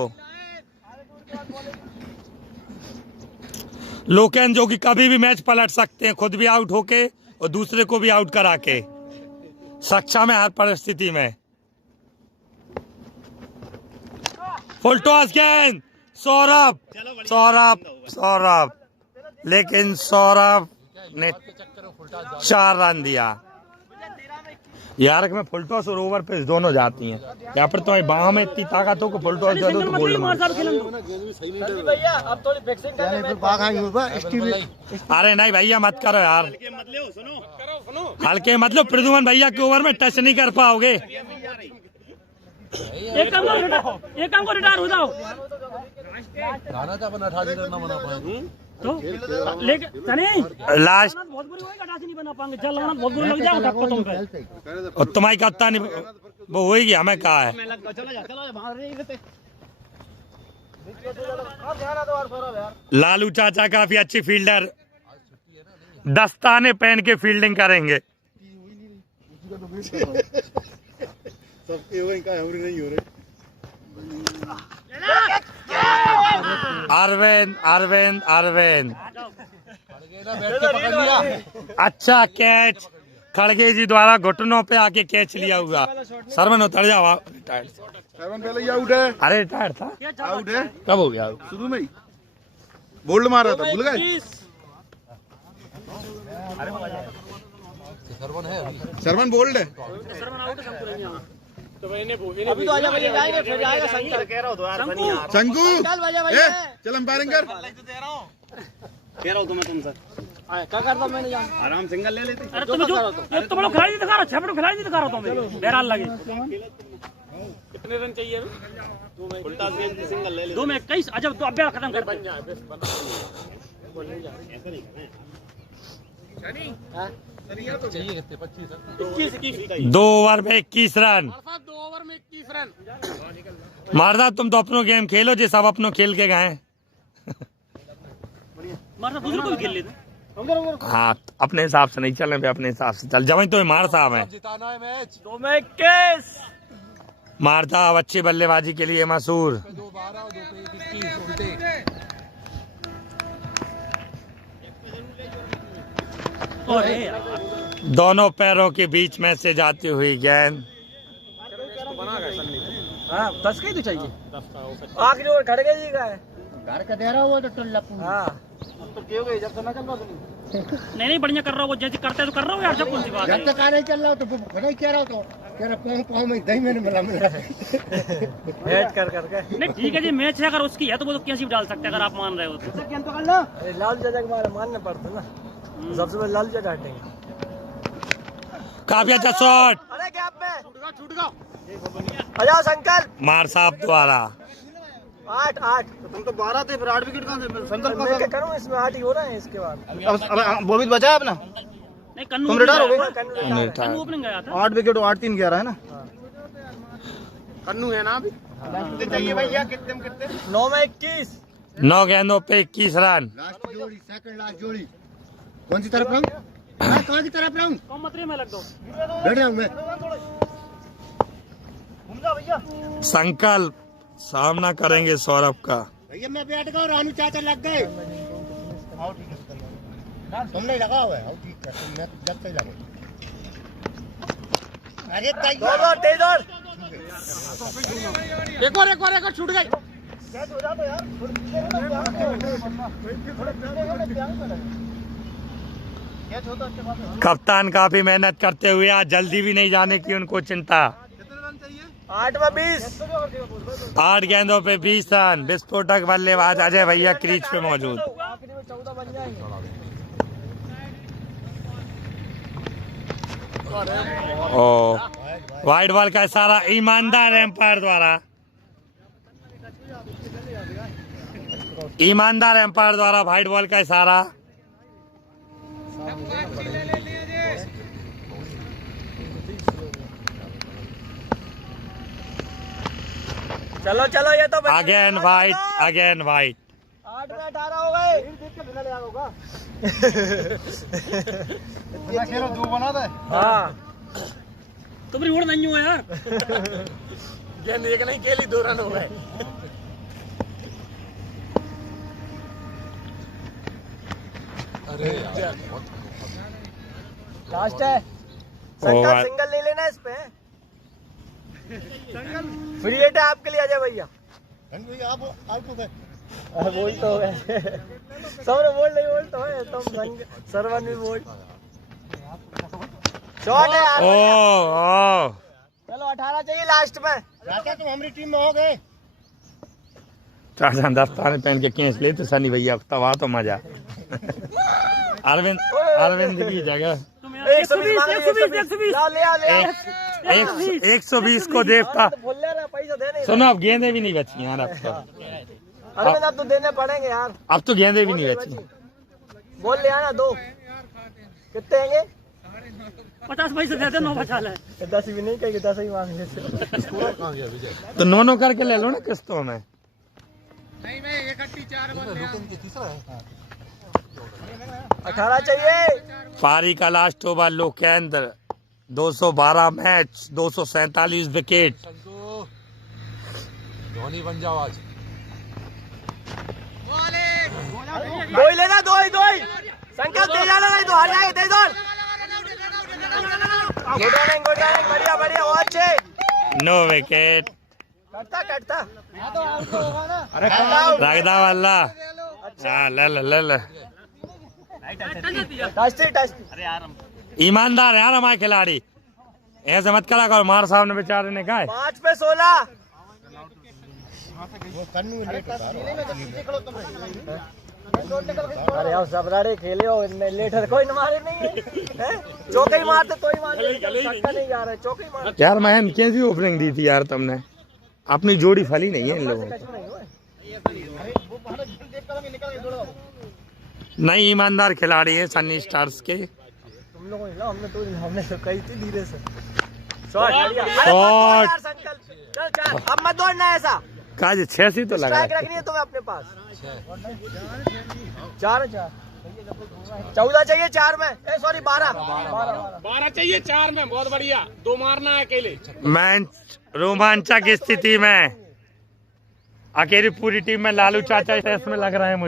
लोकेन जो कि कभी भी मैच पलट सकते हैं, खुद भी आउट होके और दूसरे को भी आउट करा के, सक्षम है हर परिस्थिति में। फुल टॉस गेंद सौरभ सौरभ सौरभ, लेकिन सौरभ ने 4 रन दिया। यार मैं फुल टॉस और ओवर पे दोनों जाती हैं। यहाँ पर तो बाह में इतनी ताकत हो कि फुल टॉस दे दो तो गोल्ड मार। अरे नहीं भैया मत करो यार, हल्के मतलब प्रद्युमन भैया के ओवर में टच नहीं कर पाओगे। एक काम को रिटायर हो जाओ। गाना था अपन 28 रन ना बना पाए तो लेकिन नहीं लास्ट बहुत बुरी होगी, अटासी नहीं बना पाएंगे, जल लगाना बहुत बुरी लग जाएगा धक्का तुम पे। और तुम्हारी कप्तान वो होगी हमें कहा है। लालू चाचा काफी अच्छी फील्डर, दस्ताने पहन के फील्डिंग करेंगे। सबके हुए इनका हमरी नहीं हो रहे। अरविंद अरविंद अरविंद अच्छा कैच खड़गे जी द्वारा घुटनों पे आके कैच लिया हुआ। सरवन उतर जाओ। सेवन पहले ही आउट है। अरे रिटायर था, आउट है कब हो गया? शुरू में ही बोल्ड मारा था, भूल गए? सरवन बोल्ड है। अभी तो आजा बजे जाएंगे, फिर जाएगा शंकर। कह रहा हूं तो यार शंकू चल बजा ए, चल अंपायरिंग कर। कह रहा हूँ तुम्हें तुमसे क्या करता हूं मैंने जान आराम सिंगल ले लेते। अरे तुम जो तुम लोग खिलाड़ी नहीं दिखा रहा, छपड़ो खिलाड़ी नहीं दिखा रहा तुम बहरहाल लगे। कितने रन चाहिए? उल्टा सिंगल ले ले। 2 में 21। अच्छा तो अभ्यास खत्म कर दे। चाहिए कितने? 25 2 ओवर में 21 रन। 2 ओवर में 21 रन। मारदा तुम तो अपनो गेम खेलो जो सब अपनो खेल के गए। मारता दूसरे को भी खेल लेते। हाँ अपने हिसाब से नहीं चल रहे, अपने हिसाब से चल। जब तो मार साहब है, जिताना है मैच। 2 में 21। मारता अच्छी बल्लेबाजी के लिए मशहूर। 2 12 और 2 21 उल्टे। दोनों पैरों के बीच में से जाती हुई गेंद। हां 10 का ही तो चाहिए। आखिरी ओवर खड़गे जी का है, घर का दे रहा हुआ तो टल्ला। हां तो क्यों गई जब तक ना चल रहा तुम? नहीं बढ़िया कर रहा हो, जैसे करते तो कर रहा हो यार। जब कौन सी बात है? जब तक आ नहीं चल रहा तो बड़ा कह रहा तो कह रहा पाँव में दही मैंने मिला बैठ कर करके। नहीं ठीक है जी, मैच है, अगर उसकी है तो वो तो कैसी भी डाल सकते हैं अगर आप मान रहे हो तो। अरे लाल चाचा के बारे मानना पड़ता ना, सबसे पहले लाल चाचा हटेंगे। काफी अच्छा शॉट अरे गैप में छूट गया। आजा शंकर। मार साहब द्वारा। 8 तुम तो 12 थे, फिर 8 विकेट कहां से? शंकर मैं क्या करूं, इसमें 8 ही हो रहा है। इसके बाद अब वो भी बचा है अपना। नहीं कन्नू तुम रिटायर हो गए? कन्नू ओपनिंग गया था। 8 विकेट 8-3 11 है ना। कन्नू है ना अभी। कितने चाहिए भैया? कितने 9 में 21। 9 गेंदों पे 21 रन। लास्ट जोड़ी, सेकंड लास्ट जोड़ी। कौन सी तरफ रहूं? मैं कहां की तरफ रहूं? कम मतरे में लग दो। बैठ रहा हूं मैं। घूम जा भैया। संकल्प सामना करेंगे सौरभ का। भैया मैं बैठ गया, रानू चाचा लग गए। तुम नहीं लगा हुआ है? ठीक है, मैं जब से लगे। अरे तेजर एक और छूट गई। कप्तान काफी मेहनत करते हुए आज जल्दी भी नहीं जाने की उनको चिंता। 8 में 20। 8 गेंदों पे 20 रन। विस्फोटक बल्लेबाज अजय भैया क्रीज पे मौजूद। आखिरी में 14 बन जाएंगे। ओ वाइड बॉल का इशारा ईमानदार एम्पायर द्वारा। ईमानदार एम्पायर द्वारा वाइड बॉल का इशारा। चलो ये तो अगेन वाइट, अगेन वाइट। 8 में 18 हो गए। इतना खेलो 2 बना दे। हाँ तुम रिवॉर्ड नहीं हो यार। गेंद एक नहीं खेली, 2 रन हो गए। अरे लास्ट है। शंकर सिंगल नहीं लेना इस पे। फ्री हिट है आपके लिए अजय भैया। आप आउट हो गए। बोल तो हो गए। सबने बोल नहीं बोल तो है। तुम सरवन भी बोल। शॉट है यार। ओ चलो 18 चाहिए लास्ट में। चाचा तुम हमारी टीम में हो गए। चाचा दस्ताने पहन के केस लेते सनी भैया तवा तो मजा। अरविंद की जगह 120 120 को देखता। पैसा देने। सुनो अब गेंदें भी नहीं बची यार अब तो। अरे अब तो देने पड़ेंगे यार। अब तो गेंदे भी नहीं बची। बोल ले आना 2 कितने आएंगे? 50 पैसे दे दे, 9 बचा ले। 10 भी नहीं कहेंगे, 10 ही मांग लेते। तो 9 करके ले लो ना किस्तों में। 18 चाहिए। पारी का last over Lokendra, 212 match, 247 wicket. Dhoni बन जाओ आज। दो ही लेना, दो ही संकल्प दे जाना, नहीं तो हार जाएंगे। तेज दौड़, गुड रनिंग, बढ़िया बढ़िया, वो अच्छे। 9 विकेट। कटता रगदा वाला। हाँ, ले। टच। ईमानदार है यार हमारे खिलाड़ी, ऐसे मत करा करो। मार साहब ने बेचारे ने कहा 5 पे 16। अरे यार सबराड़े खेले हो, लेटर कोई न मारे नहीं है। चौके ही मारते तो ही मार, छक्का नहीं जा रहा है, चौके ही मार। यार महेंद्र कैसी ओपनिंग दी थी यार तुमने, अपनी जोड़ी फली नहीं है इन लोगों की। नहीं, ईमानदार खिलाड़ी है सन्नी स्टार्स के। तुम लोगों ने हमने तो कही थी धीरे से। शॉट चल चार, अब मत दौड़ना ऐसा। काज 6 सी तो लगा। स्ट्राइक रखनी है तुम्हें अपने पास। 4 14 चाहिए 4 में, सॉरी 12 चाहिए 4 में। बहुत बढ़िया, 2 मारना है अकेले। मैच रोमांचक स्थिति में, अकेली पूरी टीम में लालू चाचा इसमें लग रहे हैं मुझे।